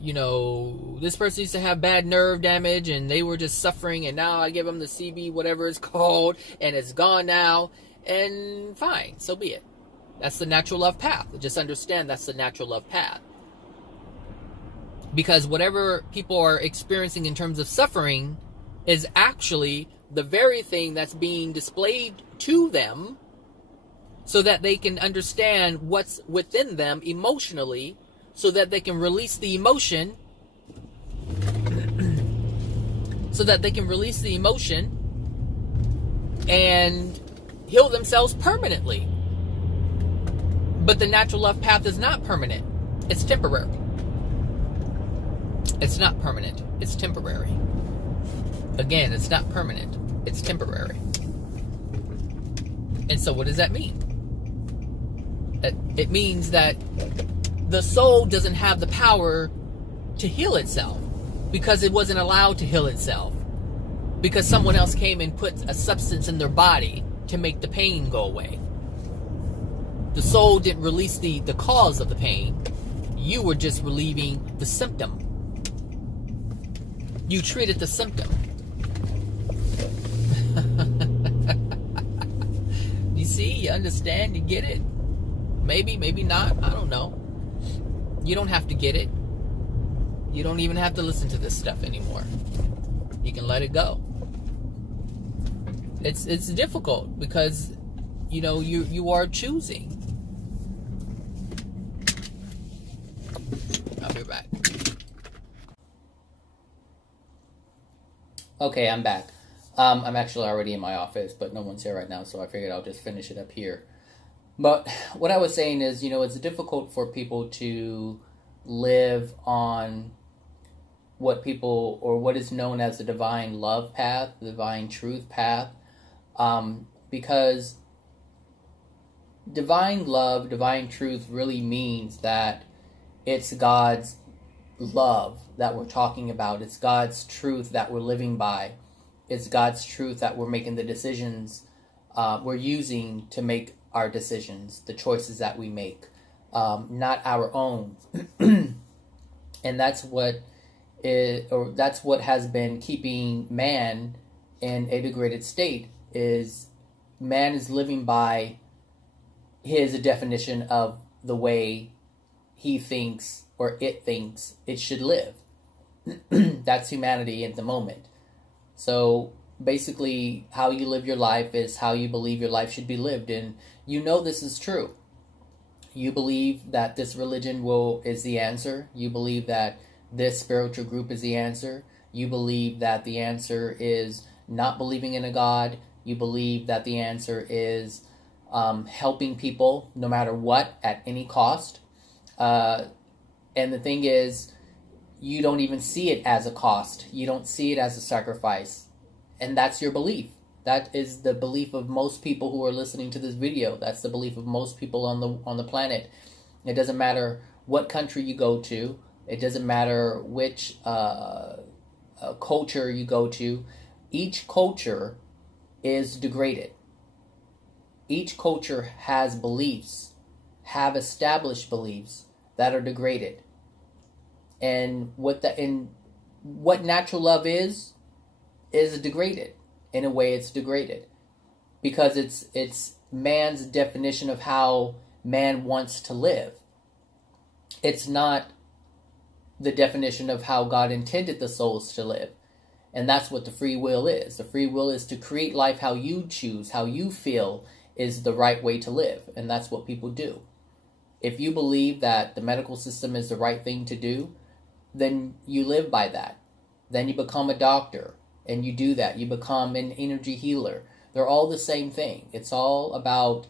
You know, this person used to have bad nerve damage and they were just suffering. And now I give them the CB, whatever it's called. And it's gone now. And fine, so be it. That's the natural love path. Just understand that's the natural love path. Because whatever people are experiencing in terms of suffering is actually the very thing that's being displayed to them so that they can understand what's within them emotionally, so that they can release the emotion, and heal themselves permanently. But the natural love path is not permanent. It's temporary. It's not permanent. It's temporary. Again, it's not permanent. It's temporary. And so what does that mean? It means that the soul doesn't have the power to heal itself because it wasn't allowed to heal itself. Because someone else came and put a substance in their body to make the pain go away. The soul didn't release the cause of the pain. You were just relieving the symptom. You treated the symptom. You see, you understand, you get it? Maybe, maybe not, I don't know. You don't have to get it. You don't even have to listen to this stuff anymore. You can let it go. It's difficult because, you know, you are choosing. I'll be back. Okay, I'm back. I'm actually already in my office, but no one's here right now, so I figured I'll just finish it up here. But what I was saying is, you know, it's difficult for people to live on what people, or what is known as the divine love path, the divine truth path, because divine love, divine truth really means that it's God's love that we're talking about. It's God's truth that we're living by. It's God's truth that we're making the decisions we're using to make our decisions, the choices that we make, not our own. And that's what has been keeping man in a degraded state, is man is living by his definition of the way he thinks or it thinks it should live. That's humanity at the moment. So basically, how you live your life is how you believe your life should be lived. And you know this is true. You believe that this religion is the answer. You believe that this spiritual group is the answer. You believe that the answer is not believing in a God. You believe that the answer is helping people no matter what, at any cost. And the thing is, you don't even see it as a cost. You don't see it as a sacrifice. And that's your belief. That is the belief of most people who are listening to this video. That's the belief of most people on the planet. It doesn't matter what country you go to. It doesn't matter which culture you go to. Each culture is degraded. Each culture has beliefs, have established beliefs that are degraded. And what natural love is degraded. In a way, it's degraded because it's man's definition of how man wants to live. It's not the definition of how God intended the souls to live. And that's what the free will is. The free will is to create life how you choose, how you feel is the right way to live. And that's what people do. If you believe that the medical system is the right thing to do, then you live by that. Then you become a doctor and you do that. You become an energy healer. They're all the same thing. It's all about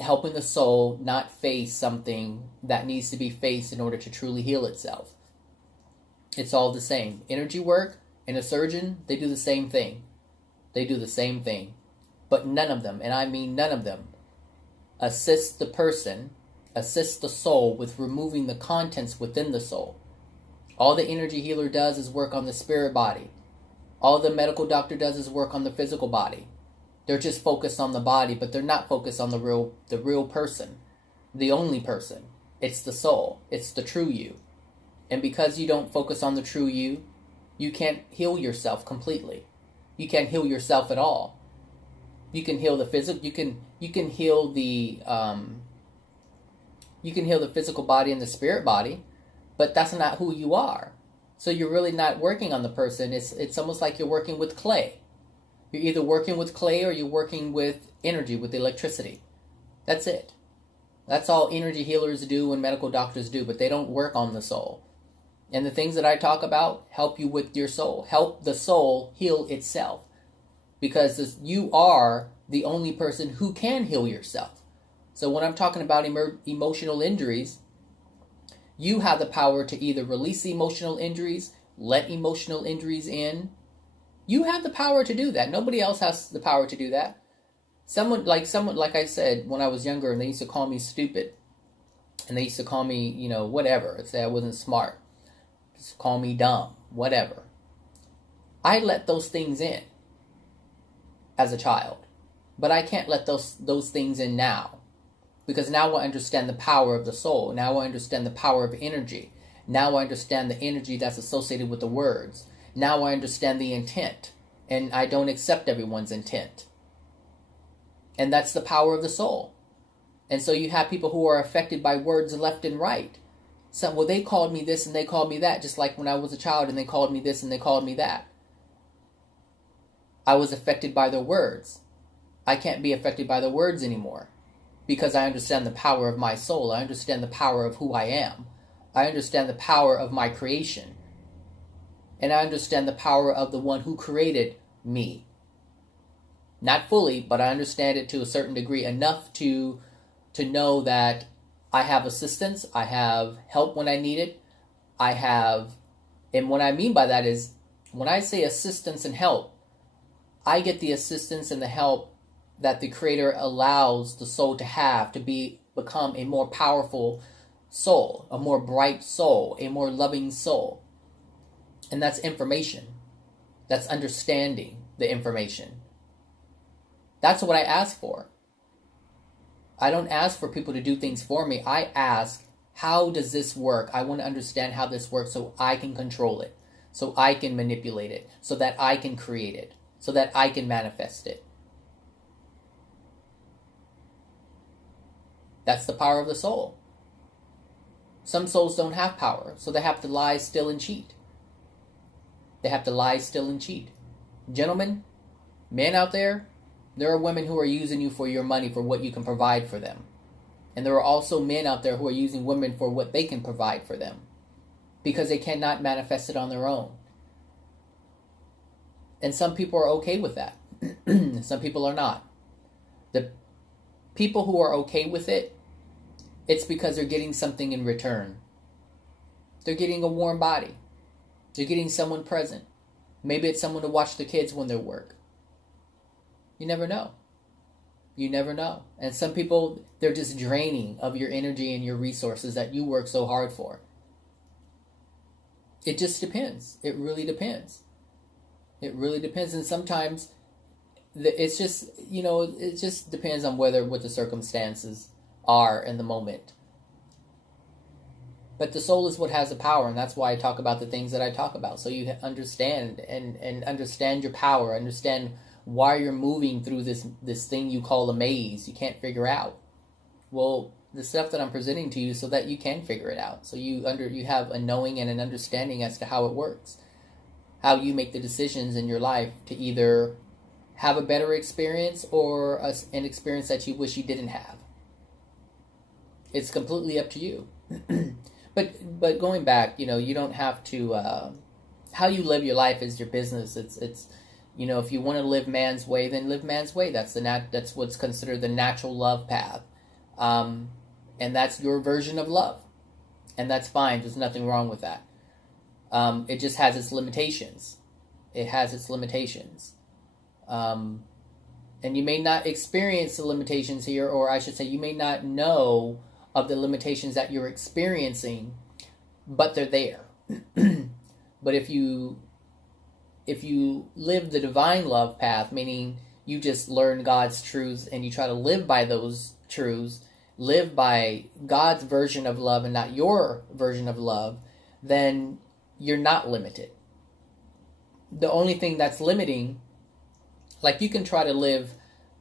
helping the soul not face something that needs to be faced in order to truly heal itself. It's all the same. Energy work and a surgeon, they do the same thing. They do the same thing. But none of them, and I mean none of them, assist the person, assist the soul with removing the contents within the soul. All the energy healer does is work on the spirit body. All the medical doctor does is work on the physical body. They're just focused on the body, but they're not focused on the real person, the only person. It's the soul. It's the true you. And because you don't focus on the true you, you can't heal yourself completely. You can't heal yourself at all. You can heal the physical. You can heal the physical body and the spirit body, but that's not who you are. So you're really not working on the person. It's almost like you're working with clay. You're either working with clay or you're working with energy, with electricity. That's it. That's all energy healers do and medical doctors do, but they don't work on the soul. And the things that I talk about help you with your soul. Help the soul heal itself. Because you are the only person who can heal yourself. So when I'm talking about emotional injuries, you have the power to either release the emotional injuries, let emotional injuries in. You have the power to do that. Nobody else has the power to do that. Someone like I said, when I was younger, and they used to call me stupid. And they used to call me, whatever. Say I wasn't smart. Just call me dumb, whatever. I let those things in as a child, but I can't let those things in now, because now I understand the power of the soul. Now I understand the power of energy. Now I understand the energy that's associated with the words. Now I understand the intent, and I don't accept everyone's intent. And that's the power of the soul. And so you have people who are affected by words left and right. So, well, they called me this and they called me that, just like when I was a child and they called me this and they called me that. I was affected by their words. I can't be affected by the words anymore, because I understand the power of my soul. I understand the power of who I am. I understand the power of my creation. And I understand the power of the one who created me. Not fully, but I understand it to a certain degree, enough to know that I have assistance, I have help when I need it, and what I mean by that is, when I say assistance and help, I get the assistance and the help that the Creator allows the soul to have to become a more powerful soul, a more bright soul, a more loving soul. And that's information. That's understanding the information. That's what I ask for. I don't ask for people to do things for me. I ask, how does this work? I want to understand how this works so I can control it, so I can manipulate it, so that I can create it, so that I can manifest it. That's the power of the soul. Some souls don't have power, so they have to lie, steal, and cheat. They have to lie, steal, and cheat. Gentlemen, men out there, there are women who are using you for your money, for what you can provide for them. And there are also men out there who are using women for what they can provide for them, because they cannot manifest it on their own. And some people are okay with that. Some people are not. The people who are okay with it, it's because they're getting something in return. They're getting a warm body. They're getting someone present. Maybe it's someone to watch the kids when they work. You never know. You never know. And some people, they're just draining of your energy and your resources that you work so hard for. It just depends. It really depends. It really depends. And sometimes it's just, it just depends on what the circumstances are in the moment. But the soul is what has the power, and that's why I talk about the things that I talk about. So you understand and understand your power, understand why you're moving through this thing you call a maze you can't figure out. Well, the stuff that I'm presenting to you so that you can figure it out. So you have a knowing and an understanding as to how it works. How you make the decisions in your life to either have a better experience or an experience that you wish you didn't have. It's completely up to you. But going back, you don't have to. How you live your life is your business. It's if you want to live man's way, then live man's way. That's what's considered the natural love path, and that's your version of love, and that's fine. There's nothing wrong with that. It just has its limitations. It has its limitations, and you may not experience the limitations here, or I should say, you may not know of the limitations that you're experiencing, but they're there. But if you live the divine love path, meaning you just learn God's truths and you try to live by those truths, live by God's version of love and not your version of love, then you're not limited. The only thing that's limiting, like you can try to live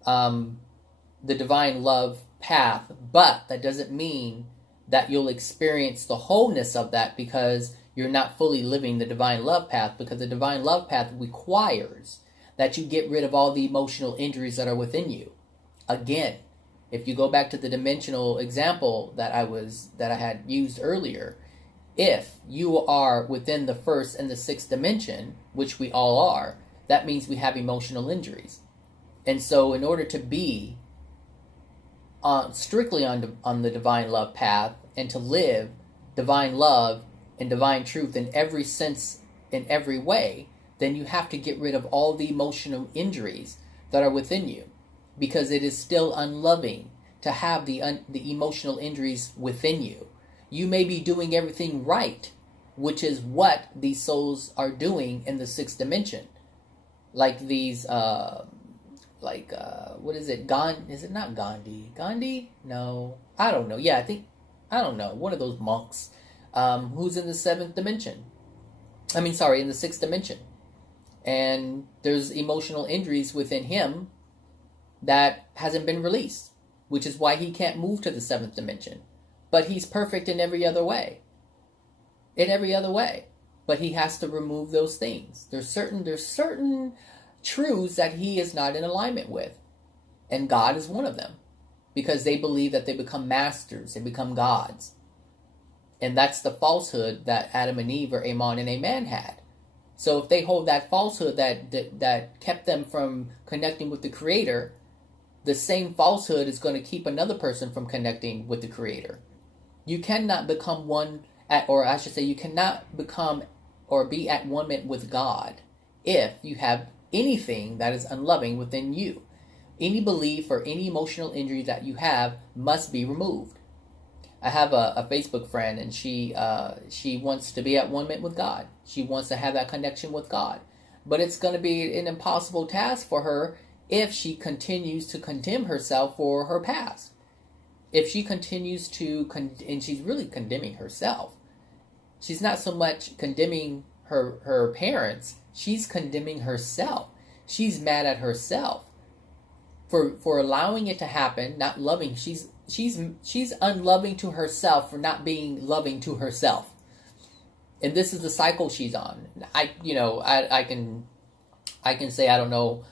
the divine love path, but that doesn't mean that you'll experience the wholeness of that, because you're not fully living the divine love path, because the divine love path requires that you get rid of all the emotional injuries that are within you. Again, if you go back to the dimensional example that I had used earlier, if you are within the first and the sixth dimension, which we all are, that means we have emotional injuries. And so in order to be strictly on the divine love path and to live divine love and divine truth in every sense, in every way, then you have to get rid of all the emotional injuries that are within you, because it is still unloving to have the emotional injuries within you. You may be doing everything right which is what these souls are doing in the sixth dimension. Like these, what is it? Is it not Gandhi? Gandhi? No, I don't know. Yeah, I don't know. One of those monks, who's in the seventh dimension. In the sixth dimension. And there's emotional injuries within him that hasn't been released, which is why he can't move to the seventh dimension. But he's perfect in every other way. In every other way. But he has to remove those things. There's certain truths that he is not in alignment with. And God is one of them. Because they believe that they become masters, they become gods. And that's the falsehood that Adam and Eve, or Amon and Aman, had. So if they hold that falsehood that kept them from connecting with the Creator, the same falsehood is going to keep another person from connecting with the Creator. You cannot become you cannot become or be at one with God if you have anything that is unloving within you. Any belief or any emotional injury that you have must be removed. I have a Facebook friend, and she wants to be at one with God. She wants to have that connection with God. But it's going to be an impossible task for her if she continues to condemn herself for her past. If she continues to, and she's really condemning herself. She's not so much condemning her parents, she's condemning herself. She's mad at herself for allowing it to happen, not loving. She's unloving to herself for not being loving to herself. And this is the cycle she's on. I can say I don't know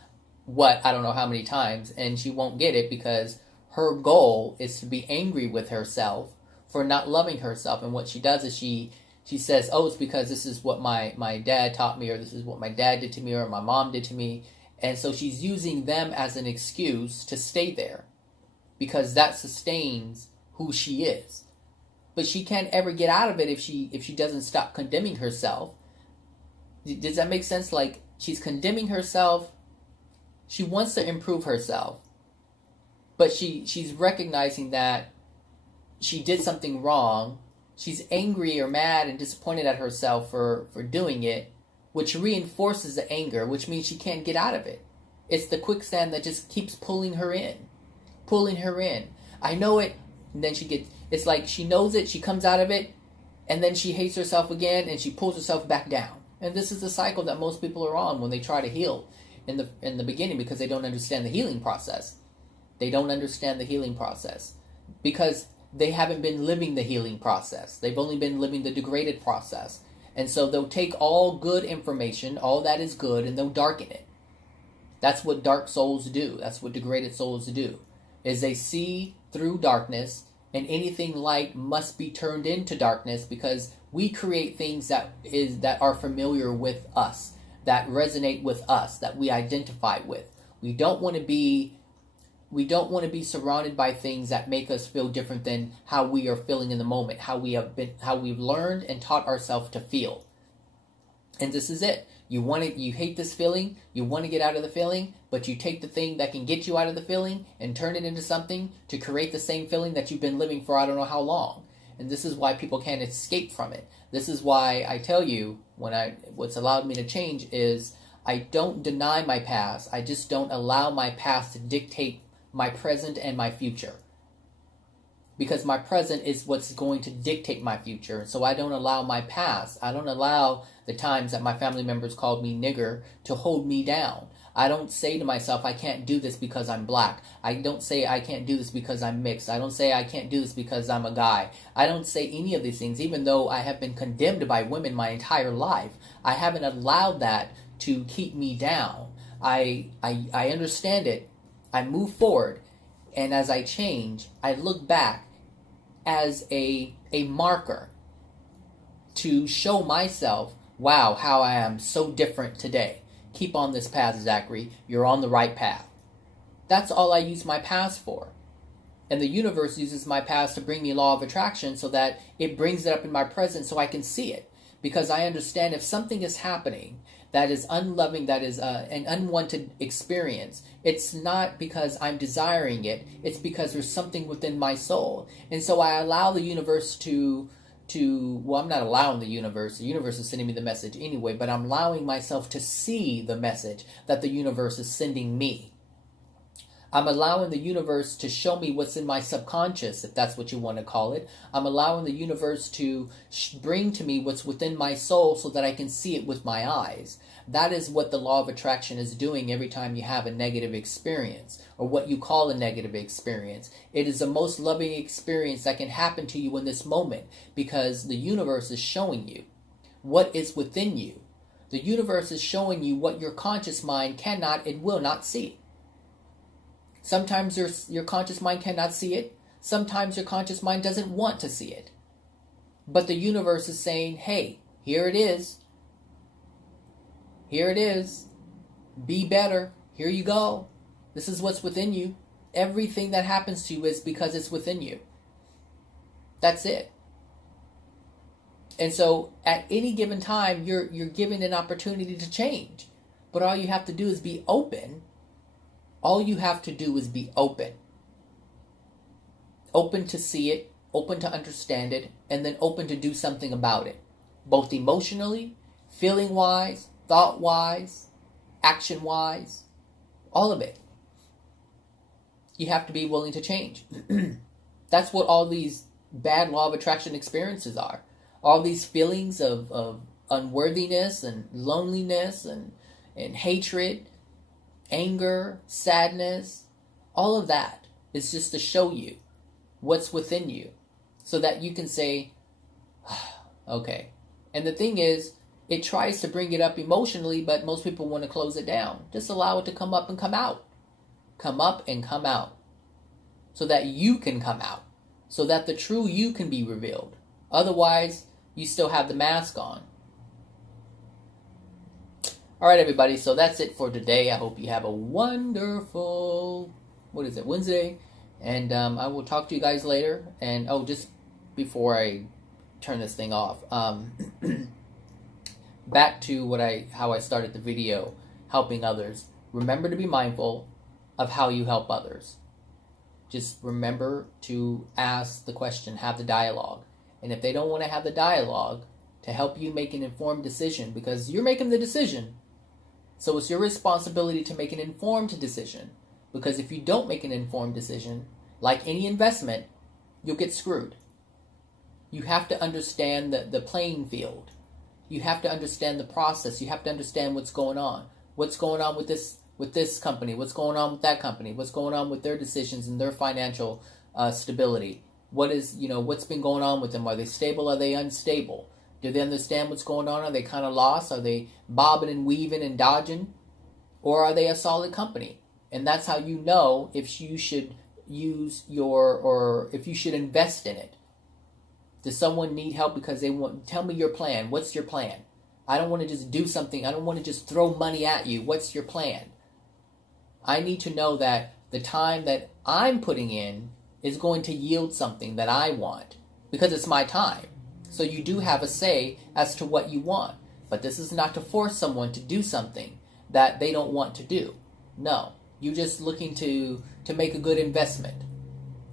how many times, and she won't get it because her goal is to be angry with herself for not loving herself. And what she does is she says, oh, it's because this is what my dad taught me, or this is what my dad did to me, or my mom did to me. And so she's using them as an excuse to stay there, because that sustains who she is. But she can't ever get out of it if she doesn't stop condemning herself. Does that make sense? Like, she's condemning herself. She wants to improve herself, but she's recognizing that she did something wrong. She's angry or mad and disappointed at herself for doing it, which reinforces the anger, which means she can't get out of it. It's the quicksand that just keeps pulling her in. I know it, and then it's like she knows it, she comes out of it, and then she hates herself again, and she pulls herself back down. And this is the cycle that most people are on when they try to heal in the beginning, because they don't understand the healing process. They don't understand the healing process because they haven't been living the healing process. They've only been living the degraded process. And so they'll take all good information, all that is good, and they'll darken it. That's what dark souls do. That's what degraded souls do. Is they see through darkness, and anything light must be turned into darkness, because we create things that are familiar with us, that resonate with us, that we identify with. We don't want to be surrounded by things that make us feel different than how we are feeling in the moment, how we've learned and taught ourselves to feel. And this is it. You hate this feeling, you want to get out of the feeling, but you take the thing that can get you out of the feeling and turn it into something to create the same feeling that you've been living for I don't know how long. And this is why people can't escape from it. This is why I tell you, what's allowed me to change is I don't deny my past. I just don't allow my past to dictate my present and my future. Because my present is what's going to dictate my future. So I don't allow my past, I don't allow the times that my family members called me nigger to hold me down. I don't say to myself, I can't do this because I'm black. I don't say I can't do this because I'm mixed. I don't say I can't do this because I'm a guy. I don't say any of these things, even though I have been condemned by women my entire life. I haven't allowed that to keep me down. I understand it. I move forward, and as I change, I look back as a marker to show myself, wow, how I am so different today. Keep on this path, Zachary. You're on the right path. That's all I use my past for. And the universe uses my past to bring me law of attraction so that it brings it up in my present so I can see it. Because I understand if something is happening that is unloving, that is an unwanted experience, it's not because I'm desiring it, it's because there's something within my soul. And so I allow the universe to I'm not allowing the universe is sending me the message anyway, but I'm allowing myself to see the message that the universe is sending me. I'm allowing the universe to show me what's in my subconscious, if that's what you want to call it. I'm allowing the universe to bring to me what's within my soul so that I can see it with my eyes. That is what the law of attraction is doing every time you have a negative experience, or what you call a negative experience. It is the most loving experience that can happen to you in this moment, because the universe is showing you what is within you. The universe is showing you what your conscious mind cannot and will not see. Sometimes your conscious mind cannot see it. Sometimes your conscious mind doesn't want to see it. But the universe is saying, hey, here it is. Here it is. Be better. Here you go. This is what's within you. Everything that happens to you is because it's within you. That's it. And so at any given time, you're given an opportunity to change. But all you have to do is be open. All you have to do is be open. Open to see it, open to understand it, and then open to do something about it. Both emotionally, feeling-wise, thought-wise, action-wise, all of it. You have to be willing to change. That's what all these bad law of attraction experiences are. All these feelings of unworthiness and loneliness and hatred, anger, sadness, all of that is just to show you what's within you so that you can say, okay. And the thing is, it tries to bring it up emotionally, but most people want to close it down. Just allow it to come up and come out. Come up and come out. So that you can come out. So that the true you can be revealed. Otherwise, you still have the mask on. All right, everybody, so that's it for today. I hope you have a wonderful, Wednesday. And I will talk to you guys later. And, just before I turn this thing off, back to how I started the video, helping others. Remember to be mindful of how you help others. Just remember to ask the question, have the dialogue. And if they don't want to have the dialogue, to help you make an informed decision, because you're making the decision. So it's your responsibility to make an informed decision. Because if you don't make an informed decision, like any investment, you'll get screwed. You have to understand the playing field. You have to understand the process. You have to understand what's going on. What's going on with this company? What's going on with that company? What's going on with their decisions and their financial stability? What's been going on with them? Are they stable? Are they unstable? Do they understand what's going on? Are they kind of lost? Are they bobbing and weaving and dodging? Or are they a solid company? And that's how you know if you should if you should invest in it. Does someone need help because they want, tell me your plan. What's your plan? I don't want to just do something. I don't want to just throw money at you. What's your plan? I need to know that the time that I'm putting in is going to yield something that I want because it's my time. So you do have a say as to what you want. But this is not to force someone to do something that they don't want to do. No. You're just looking to make a good investment.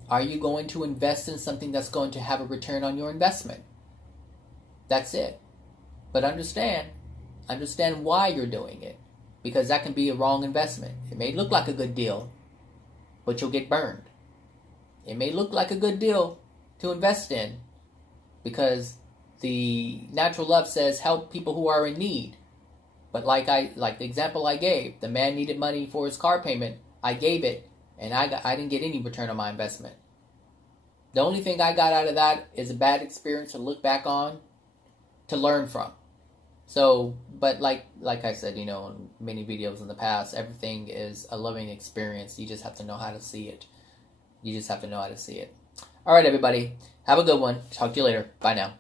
Are you going to invest in something that's going to have a return on your investment? That's it. But understand why you're doing it. Because that can be a wrong investment. It may look like a good deal, but you'll get burned. It may look like a good deal to invest in, because the natural love says help people who are in need. But like the example I gave, the man needed money for his car payment. I gave it, and I didn't get any return on my investment. The only thing I got out of that is a bad experience to look back on, to learn from. So, but like I said, in many videos in the past, everything is a loving experience. You just have to know how to see it. All right, everybody. Have a good one. Talk to you later. Bye now.